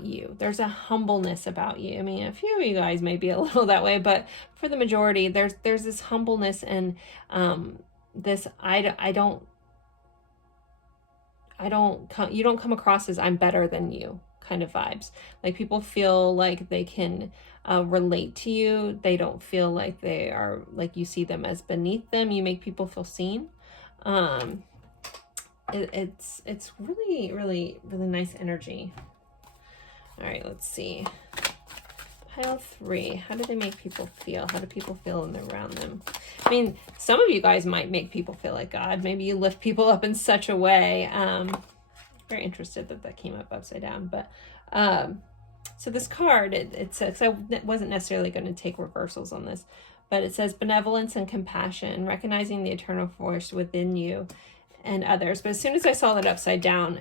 you. There's a humbleness about you. I mean, a few of you guys may be a little that way, but for the majority, there's this humbleness and this you don't come across as I'm better than you kind of vibes. Like people feel like they can relate to you. They don't feel like they are like you see them as beneath them. You make people feel seen. It's really, really, really nice energy. All right, let's see. Pile 3. How do they make people feel? How do people feel when they're around them? I mean, some of you guys might make people feel like God. Maybe you lift people up in such a way. Very interested that came up upside down. But so this card, it says, I wasn't necessarily going to take reversals on this, but it says benevolence and compassion, recognizing the eternal force within you and others. But as soon as I saw that upside down,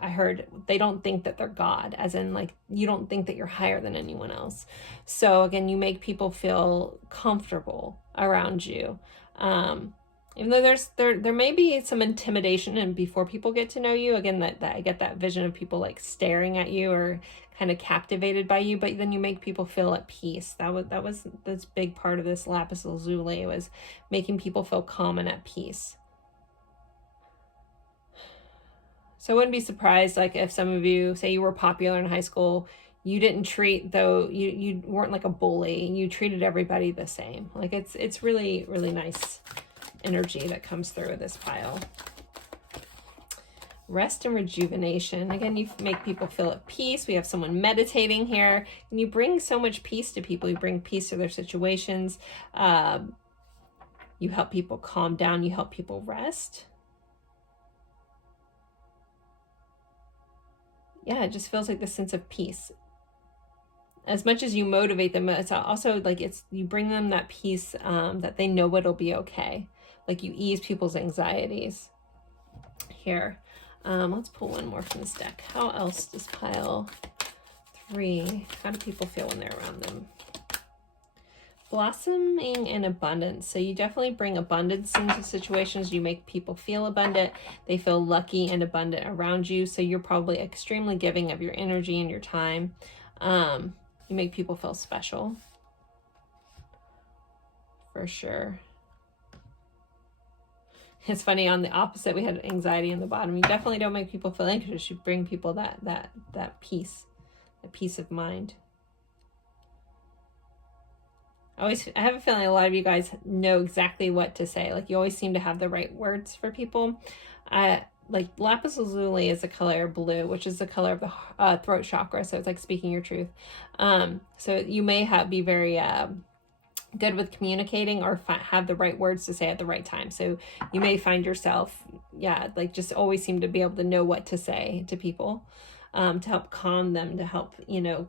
I heard they don't think that they're God, as in like you don't think that you're higher than anyone else. So again, you make people feel comfortable around you. Even though there may be some intimidation and before people get to know you, again, that I get that vision of people like staring at you or kind of captivated by you, but then you make people feel at peace. That was this big part of this lapis lazuli, was making people feel calm and at peace. So I wouldn't be surprised, like if some of you, say you were popular in high school, you didn't treat, though you weren't like a bully, you treated everybody the same. Like it's really, really nice energy that comes through this pile. Rest and rejuvenation. Again, you make people feel at peace. We have someone meditating here, and you bring so much peace to people. You bring peace to their situations. You help people calm down. You help people rest. Yeah, it just feels like this sense of peace. As much as you motivate them, it's also like you bring them that peace, that they know it'll be okay. Like you ease people's anxieties here. Let's pull one more from this deck. How else does pile 3, how do people feel when they're around them? Blossoming in abundance. So you definitely bring abundance into situations. You make people feel abundant. They feel lucky and abundant around you. So you're probably extremely giving of your energy and your time. You make people feel special. For sure. It's funny, on the opposite, we had anxiety in the bottom. You definitely don't make people feel anxious. You bring people that peace, that peace of mind. I have a feeling a lot of you guys know exactly what to say. Like you always seem to have the right words for people. Like lapis lazuli is the color blue, which is the color of the throat chakra. So it's like speaking your truth. So you may be very good with communicating or have the right words to say at the right time. So you may find yourself, like just always seem to be able to know what to say to people, to help calm them, to help,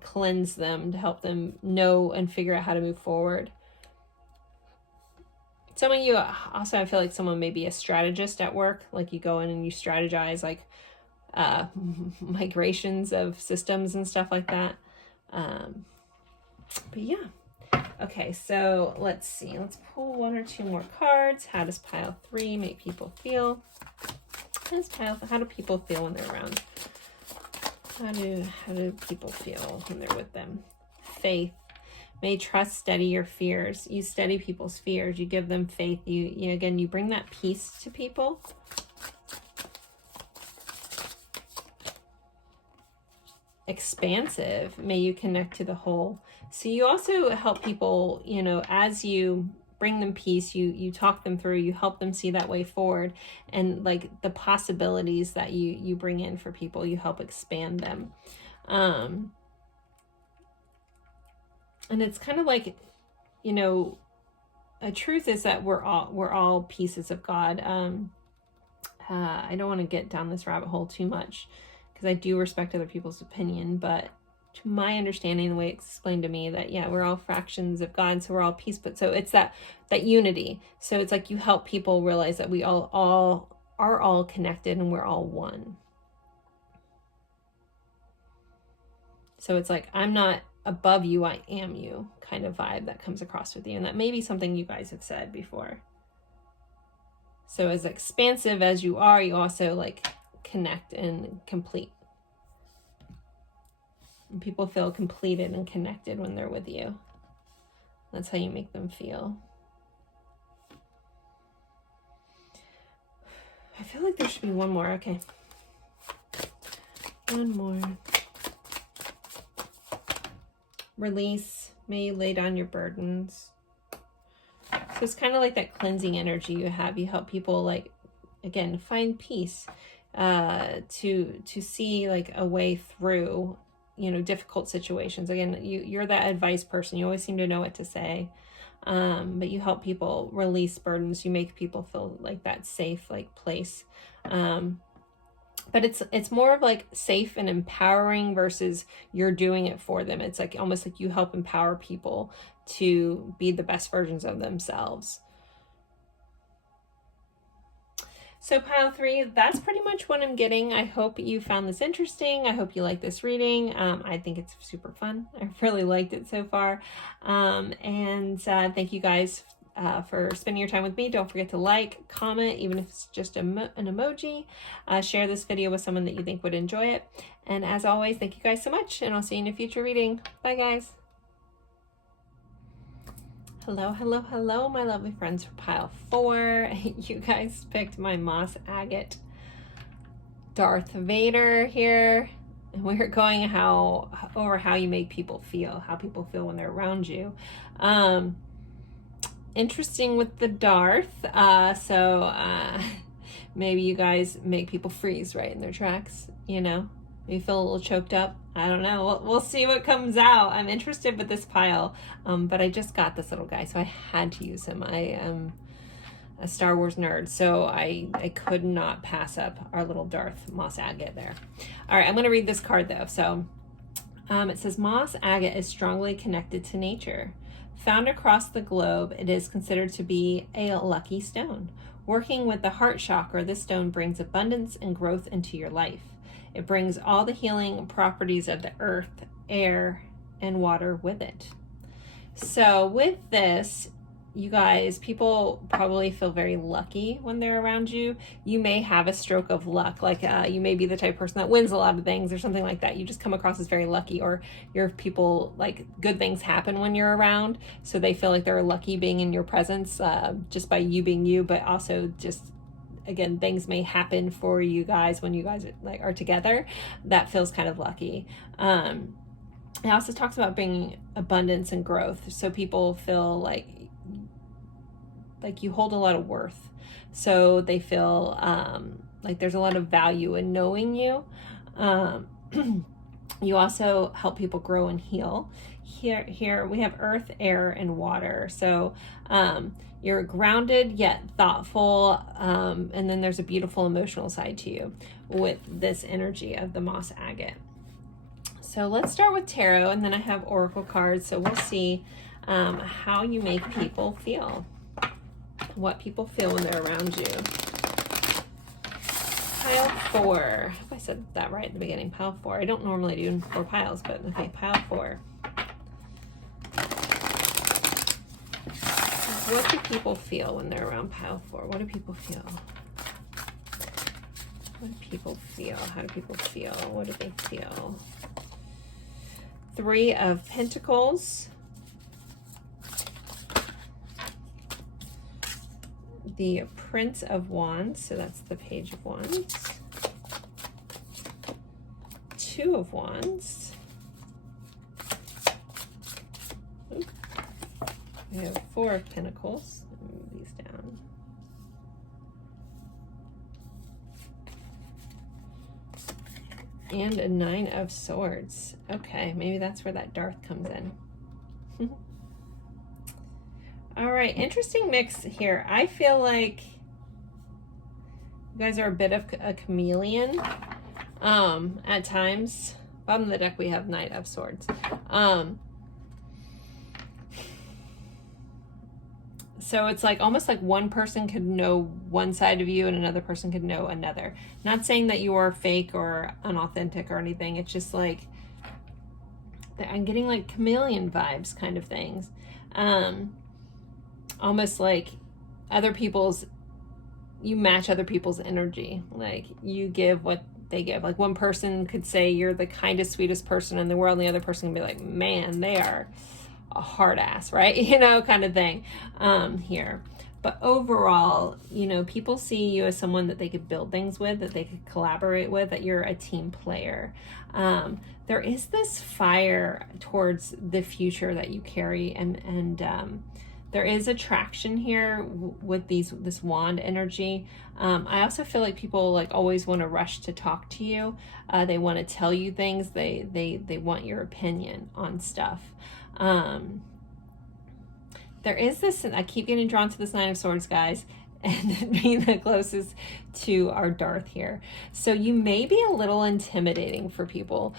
cleanse them, to help them know and figure out how to move forward. Some of you also, I feel like someone may be a strategist at work. Like you go in and you strategize like migrations of systems and stuff like that. But yeah. Okay, so let's see. Let's pull 1 or 2 more cards. How does pile 3 make people feel? How do people feel when they're around? How do people feel when they're with them? Faith. May trust steady your fears. You steady people's fears. You give them faith. You bring that peace to people. Expansive. May you connect to the whole. So you also help people, as you bring them peace, you talk them through, you help them see that way forward, and like the possibilities that you bring in for people, you help expand them. And it's kind of like, a truth is that we're all pieces of God. I don't want to get down this rabbit hole too much because I do respect other people's opinion, but to my understanding, the way it's explained to me, that we're all fractions of God, so we're all peace. But so it's that unity. So it's like you help people realize that we all are all connected and we're all one. So it's like, I'm not above you, I am you kind of vibe that comes across with you. And that may be something you guys have said before. So as expansive as you are, you also like connect and complete. And people feel completed and connected when they're with you. That's how you make them feel. I feel like there should be one more. Okay. One more. Release. May you lay down your burdens. So it's kind of like that cleansing energy you have. You help people, like, again, find peace, to see like a way through, difficult situations. Again, you're that advice person. You always seem to know what to say. But you help people release burdens. You make people feel like that safe, like place. But it's more of like safe and empowering versus you're doing it for them. It's like almost like you help empower people to be the best versions of themselves. So pile 3, that's pretty much what I'm getting. I hope you found this interesting. I hope you like this reading. I think it's super fun. I really liked it so far. And thank you guys for spending your time with me. Don't forget to like, comment, even if it's just an emoji. Share this video with someone that you think would enjoy it. And as always, thank you guys so much, and I'll see you in a future reading. Bye, guys. Hello, hello, hello, my lovely friends for pile 4. You guys picked my Moss Agate Darth Vader here. And we're going over how you make people feel, how people feel when they're around you. Interesting with the Darth. Maybe you guys make people freeze right in their tracks, you know? You feel a little choked up. I don't know. We'll see what comes out. I'm interested with this pile, but I just got this little guy, so I had to use him. I am a Star Wars nerd, so I could not pass up our little Darth Moss Agate there. All right, I'm going to read this card, though. So it says, Moss Agate is strongly connected to nature. Found across the globe, it is considered to be a lucky stone. Working with the heart chakra, this stone brings abundance and growth into your life. It brings all the healing properties of the earth, air, and water with it. So with this, you guys, people probably feel very lucky when they're around you. You may have a stroke of luck, like you may be the type of person that wins a lot of things or something like that. You just come across as very lucky, or you're people, like, good things happen when you're around, so they feel like they're lucky being in your presence, just by you being you, but also just, again, things may happen for you guys when you guys are together. That feels kind of lucky. It also talks about bringing abundance and growth, so people feel like you hold a lot of worth, so they feel like there's a lot of value in knowing you. You also help people grow and heal. Here we have earth, air, and water. So you're grounded yet thoughtful, and then there's a beautiful emotional side to you with this energy of the Moss Agate. So let's start with tarot, and then I have oracle cards, so we'll see how you make people feel, what people feel when they're around you. Pile 4. I hope I said that right at the beginning. Pile 4. I don't normally do 4 piles, but okay, pile 4. What do people feel when they're around pile 4? What do people feel? What do people feel? How do people feel? What do they feel? 3 of Pentacles. The Prince of Wands, so that's the Page of Wands. 2 of Wands. Oops. We have 4 of Pentacles. Let me move these down. And a 9 of Swords. Okay, maybe that's where that Darth comes in. All right, interesting mix here. I feel like you guys are a bit of a chameleon at times. Bottom of the deck, we have Knight of Swords. So it's like almost like one person could know one side of you and another person could know another. Not saying that you are fake or unauthentic or anything. It's just like, I'm getting like chameleon vibes kind of things. Almost like you match other people's energy. Like you give what they give. Like one person could say you're the kindest, sweetest person in the world, and the other person can be like, man, they are a hard ass, right? You know, kind of thing here. But overall, you know, people see you as someone that they could build things with, that they could collaborate with, that you're a team player. There is this fire towards the future that you carry, and there is attraction here with this wand energy. I also feel like people like always want to rush to talk to you. They want to tell you things. They want your opinion on stuff. There is this, I keep getting drawn to this 9 of Swords, guys, and being the closest to our Darth here. So you may be a little intimidating for people.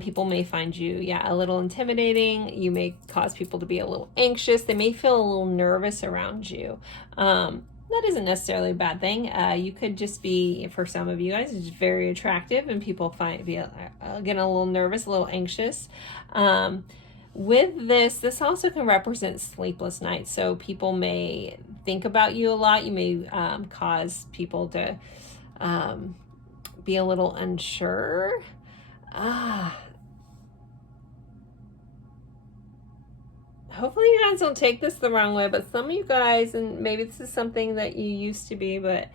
People may find you, a little intimidating. You may cause people to be a little anxious. They may feel a little nervous around you. That isn't necessarily a bad thing. You could just be, for some of you guys, just very attractive, and people getting a little nervous, a little anxious. With this also can represent sleepless nights. So people may think about you a lot. You may cause people to be a little unsure. Hopefully you guys don't take this the wrong way, but some of you guys, and maybe this is something that you used to be, but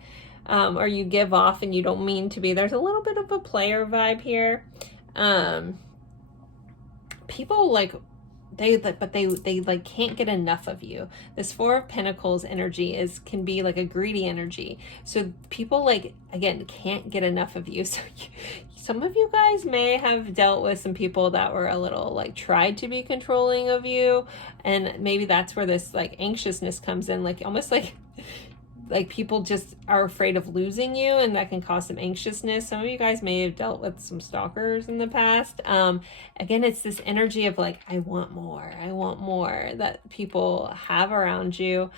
or you give off and you don't mean to be. There's a little bit of a player vibe here. People like they like can't get enough of you. This Four of Pentacles energy can be like a greedy energy. So people, like, again, can't get enough of you. So some of you guys may have dealt with some people that were a little, like, tried to be controlling of you, and maybe that's where this, like, anxiousness comes in, like almost like people just are afraid of losing you, and that can cause some anxiousness. Some of you guys may have dealt with some stalkers in the past. Again, it's this energy of like, I want more that people have around you.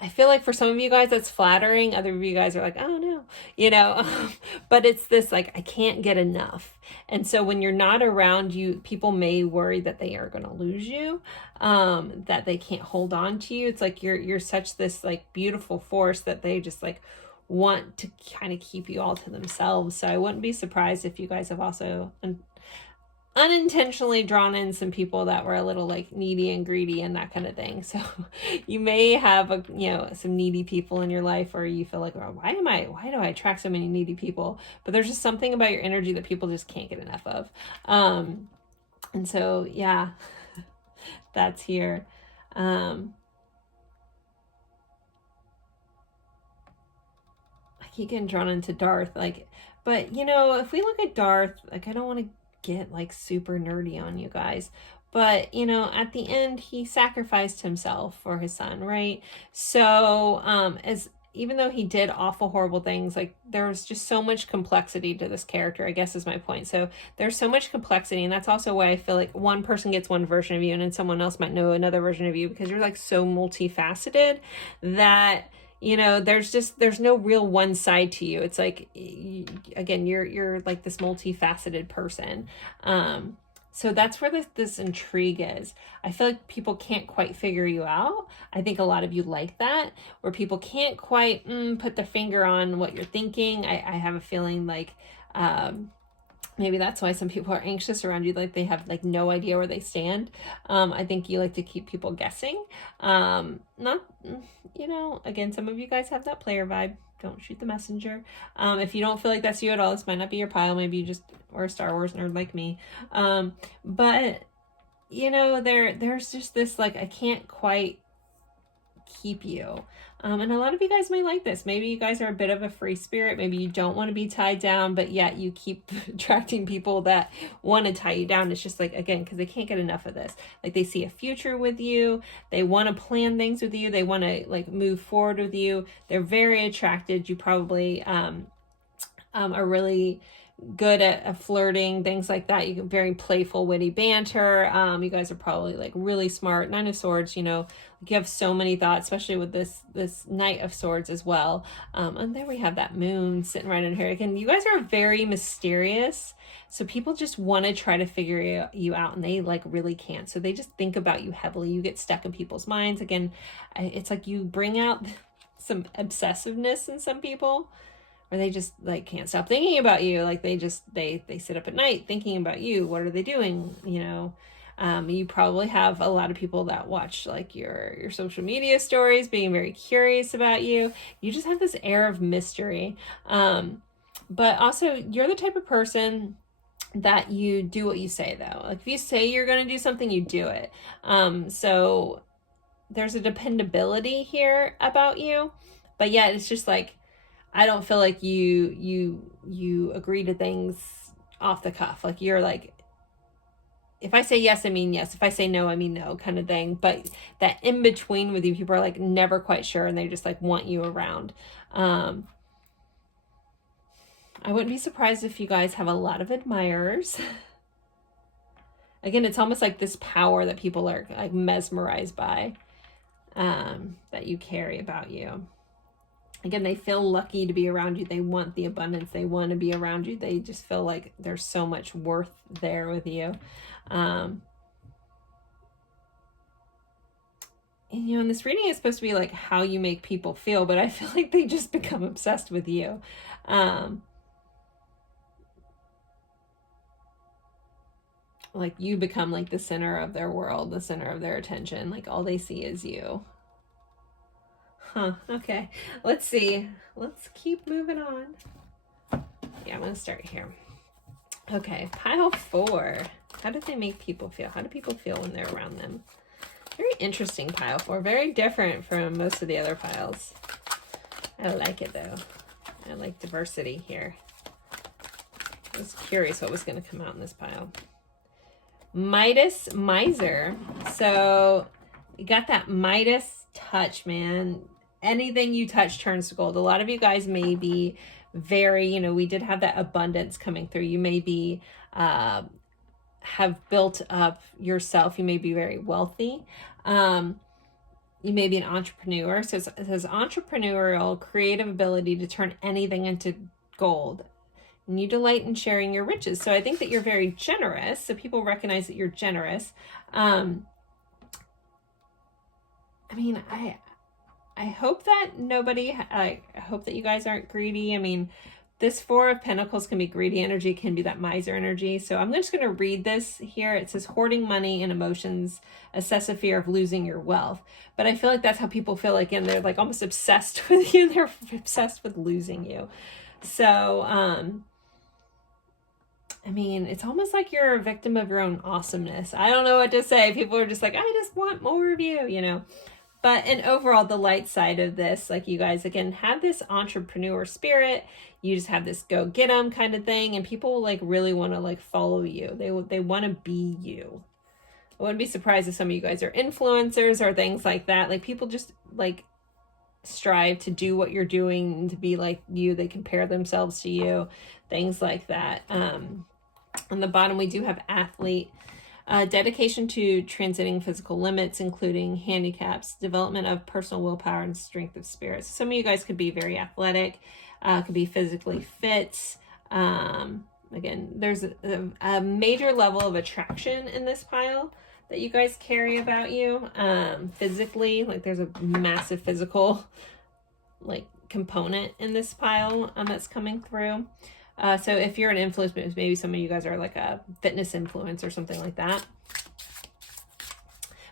I feel like for some of you guys that's flattering. Other of you guys are like, oh no, you know, but it's this like, I can't get enough. And so when you're not around you, people may worry that they are going to lose you, that they can't hold on to you. It's like you're such this like beautiful force that they just like want to kind of keep you all to themselves. So I wouldn't be surprised if you guys have also unintentionally drawn in some people that were a little like needy and greedy and that kind of thing. So you may have some needy people in your life, or you feel like, oh, why do I attract so many needy people? But there's just something about your energy that people just can't get enough of. And so yeah, that's here. I keep getting drawn into Darth, like, but if we look at Darth, like, I don't want to get like super nerdy on you guys, but at the end he sacrificed himself for his son, right? So as even though he did awful horrible things, like there's just so much complexity to this character, I guess is my point. So there's so much complexity, and that's also why I feel like one person gets one version of you and then someone else might know another version of you, because you're like so multifaceted that there's no real one side to you. It's like, again, you're like this multifaceted person. So that's where this intrigue is. I feel like people can't quite figure you out. I think a lot of you like that, where people can't quite put their finger on what you're thinking. I have a feeling like, maybe that's why some people are anxious around you, like they have like no idea where they stand. I think you like to keep people guessing. Again, some of you guys have that player vibe. Don't shoot the messenger. If you don't feel like that's you at all, this might not be your pile. Maybe you just are a Star Wars nerd like me. But there's just this like, I can't quite keep you. And a lot of you guys may like this. Maybe you guys are a bit of a free spirit. Maybe you don't want to be tied down, but yet you keep attracting people that want to tie you down. It's just like, again, because they can't get enough of this. Like they see a future with you. They want to plan things with you. They want to like move forward with you. They're very attracted. You probably are really good at flirting, things like that. You get very playful, witty banter. You guys are probably like really smart. Nine of Swords, you have so many thoughts, especially with this Knight of Swords as well. And there we have that moon sitting right in here. Again, you guys are very mysterious. So people just want to try to figure you out, and they like really can't. So they just think about you heavily. You get stuck in people's minds. Again, it's like you bring out some obsessiveness in some people, or they just like can't stop thinking about you. Like they sit up at night thinking about you. What are they doing? You probably have a lot of people that watch like your social media stories, being very curious about you. You just have this air of mystery. But also you're the type of person that you do what you say, though. Like if you say you're going to do something, you do it. So there's a dependability here about you, but yet it's just like, I don't feel like you agree to things off the cuff. Like you're like, if I say yes, I mean yes. If I say no, I mean no, kind of thing. But that in between with you, people are like never quite sure, and they just like want you around. I wouldn't be surprised if you guys have a lot of admirers. Again, it's almost like this power that people are like mesmerized by, that you carry about you. Again, they feel lucky to be around you. They want the abundance. They want to be around you. They just feel like there's so much worth there with you. And this reading is supposed to be like how you make people feel, but I feel like they just become obsessed with you. Like you become like the center of their world, the center of their attention. Like all they see is you. Okay, let's see. Let's keep moving on. Yeah, I'm going to start here. Okay, pile 4. How do they make people feel? How do people feel when they're around them? Very interesting pile 4. Very different from most of the other piles. I like it though. I like diversity here. I was curious what was going to come out in this pile. Midas Miser. So you got that Midas touch, man. Anything you touch turns to gold. A lot of you guys may be very, you know, we did have that abundance coming through. You may be, have built up yourself. You may be very wealthy. You may be an entrepreneur. So it says entrepreneurial, creative ability to turn anything into gold. And you delight in sharing your riches. So I think that you're very generous. So people recognize that you're generous. I mean, I hope that I hope that you guys aren't greedy. I mean, this 4 of Pentacles can be greedy energy, can be that miser energy. So I'm just going to read this here. It says hoarding money and emotions, excessive fear of losing your wealth. But I feel like that's how people feel like, and they're like almost obsessed with you. They're obsessed with losing you. So, I mean, it's almost like you're a victim of your own awesomeness. I don't know what to say. People are just like, I just want more of you, you know. But and overall, the light side of this, like you guys, again, have this entrepreneur spirit. You just have this go get 'em kind of thing. And people like really want to like follow you. They want to be you. I wouldn't be surprised if some of you guys are influencers or things like that. Like people just like strive to do what you're doing and to be like you. They compare themselves to you, things like that. On the bottom, we do have athlete. Dedication to transiting physical limits, including handicaps, development of personal willpower and strength of spirit. So some of you guys could be very athletic, could be physically fit. Again, there's a major level of attraction in this pile that you guys carry about you. Physically, like there's a massive physical like component in this pile that's coming through. So if you're an influencer, maybe some of you guys are like a fitness influence or something like that.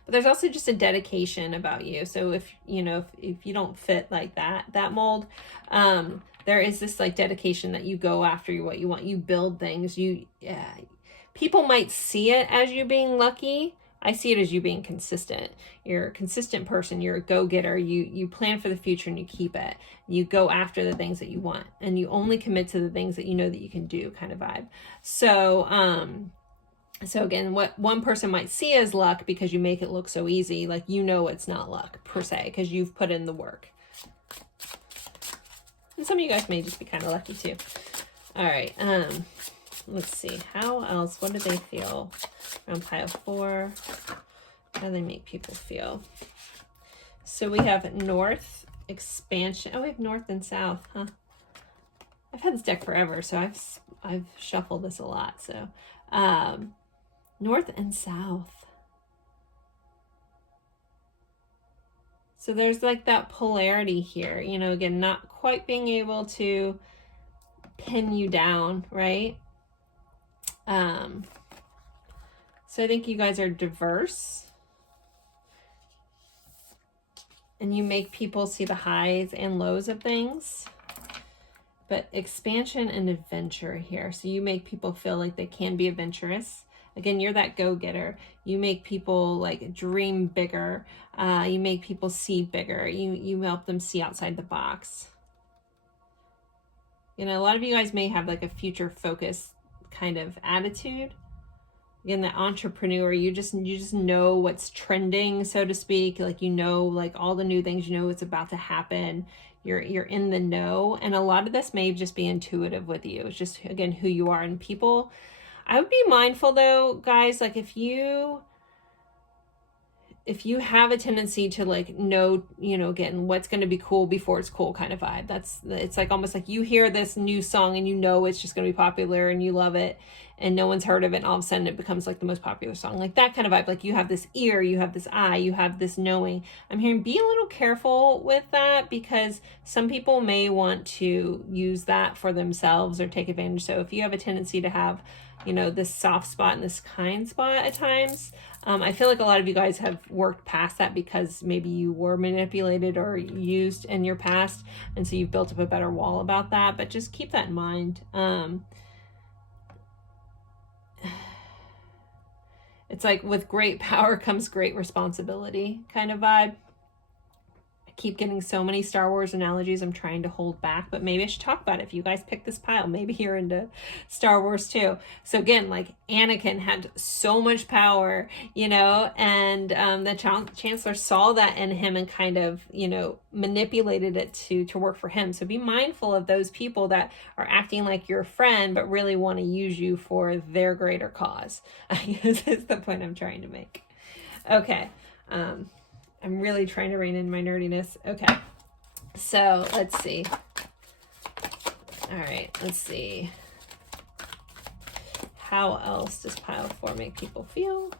But there's also just a dedication about you. So if, you know, if you don't fit like that mold, there is this like dedication that you go after what you want. You build things. People might see it as you being lucky. I see it as you being consistent. You're a consistent person. You're a go-getter. You plan for the future and you keep it. You go after the things that you want and you only commit to the things that you know that you can do, kind of vibe. So, so again, what one person might see as luck because you make it look so easy, like you know it's not luck per se because you've put in the work. And some of you guys may just be kind of lucky too. All right. Let's see. How else? What do they feel around pile 4? How do they make people feel? So we have North, expansion. Oh, we have North and South, huh? I've had this deck forever, so I've shuffled this a lot. So North and South. So there's like that polarity here, you know, again, not quite being able to pin you down, right? So I think you guys are diverse and you make people see the highs and lows of things, but expansion and adventure here. So you make people feel like they can be adventurous. Again, you're that go-getter. You make people like dream bigger. You make people see bigger. You help them see outside the box. You know, a lot of you guys may have like a future focus kind of attitude. Again, the entrepreneur, you just know what's trending, so to speak. Like, you know, like all the new things, you know what's about to happen. You're in the know. And a lot of this may just be intuitive with you. It's just, again, who you are. And people, I would be mindful though, guys, like if you have a tendency to like know, you know, again, what's going to be cool before it's cool kind of vibe. It's like almost like you hear this new song and you know it's just going to be popular and you love it and no one's heard of it and all of a sudden it becomes like the most popular song. Like that kind of vibe. Like you have this ear, you have this eye, you have this knowing. I'm hearing be a little careful with that because some people may want to use that for themselves or take advantage. So if you have a tendency to have, you know, this soft spot and this kind spot at times, I feel like a lot of you guys have worked past that because maybe you were manipulated or used in your past. And so you've built up a better wall about that, but just keep that in mind. It's like with great power comes great responsibility kind of vibe. I keep getting so many Star Wars analogies I'm trying to hold back, but maybe I should talk about it. If you guys pick this pile, maybe you're into Star Wars too. So again, like Anakin had so much power, you know, and the Chancellor saw that in him and kind of, you know, manipulated it to work for him. So be mindful of those people that are acting like your friend, but really want to use you for their greater cause. I guess is the point I'm trying to make. Okay. I'm really trying to rein in my nerdiness. Okay, so let's see. All right, let's see. How else does pile 4 make people feel?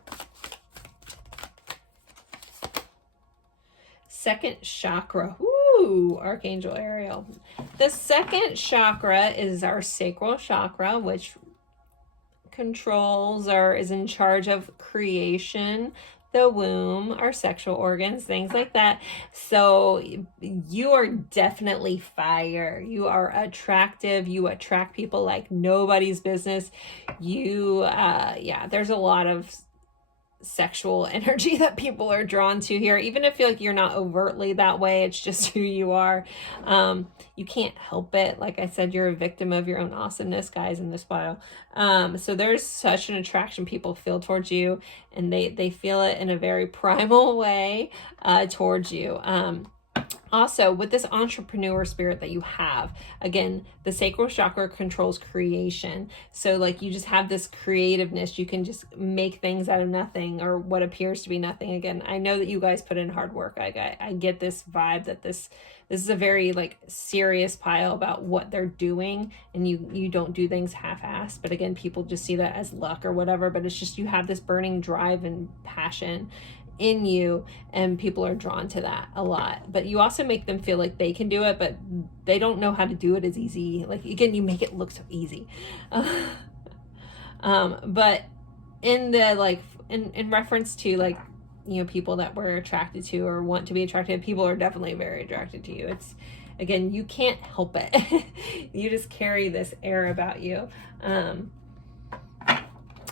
Second chakra. Ooh, Archangel Ariel. The second chakra is our sacral chakra, which controls or is in charge of creation, the womb, our sexual organs, things like that. So you are definitely fire. You are attractive. You attract people like nobody's business. You, yeah, there's a lot of sexual energy that people are drawn to here, even if you're not overtly that way. It's just who you are. You can't help it. Like I said, you're a victim of your own awesomeness, guys, in this pile. So there's such an attraction people feel towards you, and they feel it in a very primal way towards you. Also, with this entrepreneur spirit that you have, again, the sacral chakra controls creation. So like you just have this creativeness. You can just make things out of nothing or what appears to be nothing. Again, I know that you guys put in hard work. I get this vibe that this is a very like serious pile about what they're doing, and you don't do things half-assed. But again, people just see that as luck or whatever, but it's just you have this burning drive and passion in you, and people are drawn to that a lot. But you also make them feel like they can do it, but they don't know how to do it as easy. Like again, you make it look so easy. But in the like in reference to like, you know, people that we're attracted to or want to be attracted, people are definitely very attracted to you. It's again, you can't help it. You just carry this air about you.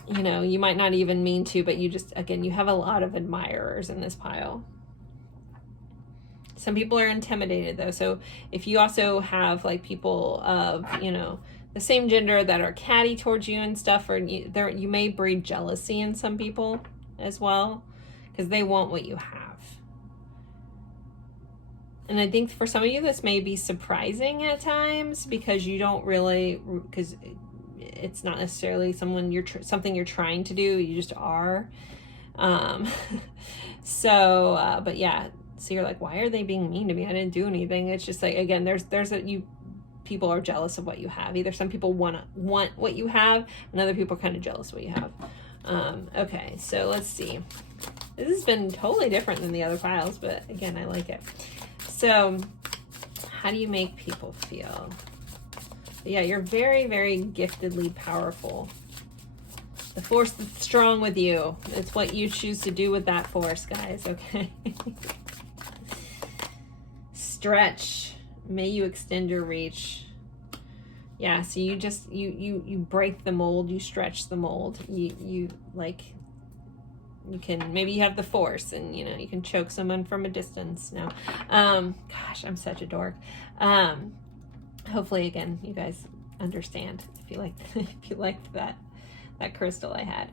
You know, you might not even mean to, but you just, again, you have a lot of admirers in this pile. Some people are intimidated though. So if you also have like people of, you know, the same gender that are catty towards you and stuff, or you may breed jealousy in some people as well, because they want what you have. And I think for some of you, this may be surprising at times because you don't really, because it's not necessarily something you're trying to do. You just are. But yeah, so you're like, why are they being mean to me? I didn't do anything. It's just like, again, people are jealous of what you have. Either some people want what you have, and other people are kind of jealous of what you have. Okay, so let's see. This has been totally different than the other piles, but again, I like it. So how do you make people feel? Yeah, you're very, very giftedly powerful. The force that's strong with you. It's what you choose to do with that force, guys, okay? Stretch. May you extend your reach. Yeah, so you just, you break the mold, you stretch the mold. You can, maybe you have the force and, you know, you can choke someone from a distance. No. Gosh, I'm such a dork. Hopefully, again, you guys understand if you liked that crystal I had.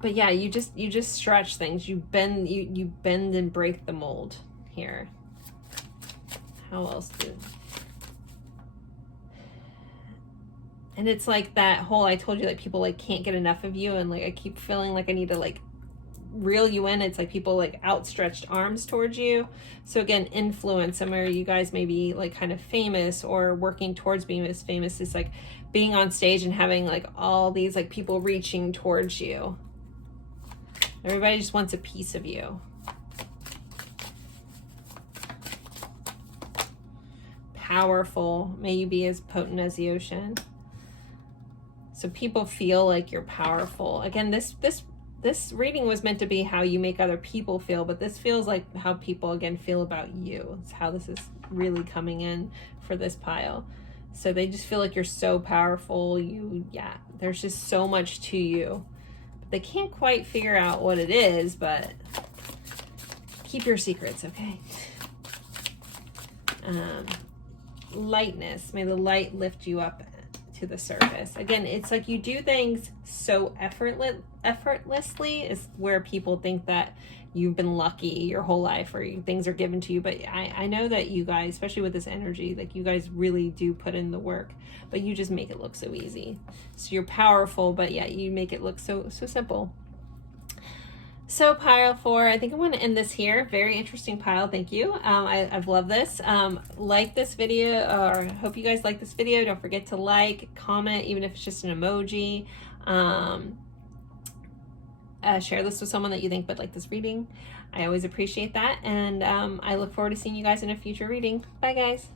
But yeah, you just stretch things. You bend and break the mold here. How else and it's like that whole, I told you, like people like can't get enough of you, and like I keep feeling like I need to like reel you in. It's like people like outstretched arms towards you. So again, influence. Some of you guys may be like kind of famous or working towards being as famous. It's like being on stage and having like all these like people reaching towards you. Everybody just wants a piece of you. Powerful. May you be as potent as the ocean. So people feel like you're powerful. Again, this reading was meant to be how you make other people feel, but this feels like how people, again, feel about you. It's how this is really coming in for this pile. So they just feel like you're so powerful. There's just so much to you. They can't quite figure out what it is, but keep your secrets, okay? Lightness. May the light lift you up to the surface. Again, it's like you do things so effortlessly is where people think that you've been lucky your whole life or things are given to you. But I know that you guys, especially with this energy, like you guys really do put in the work, but you just make it look so easy. So you're powerful, but yeah, you make it look so simple. So pile 4, I think I'm going to end this here. Very interesting pile. Thank you. I've loved this. Like this video, or hope you guys like this video. Don't forget to like, comment, even if it's just an emoji. Share this with someone that you think would like this reading. I always appreciate that. And I look forward to seeing you guys in a future reading. Bye, guys.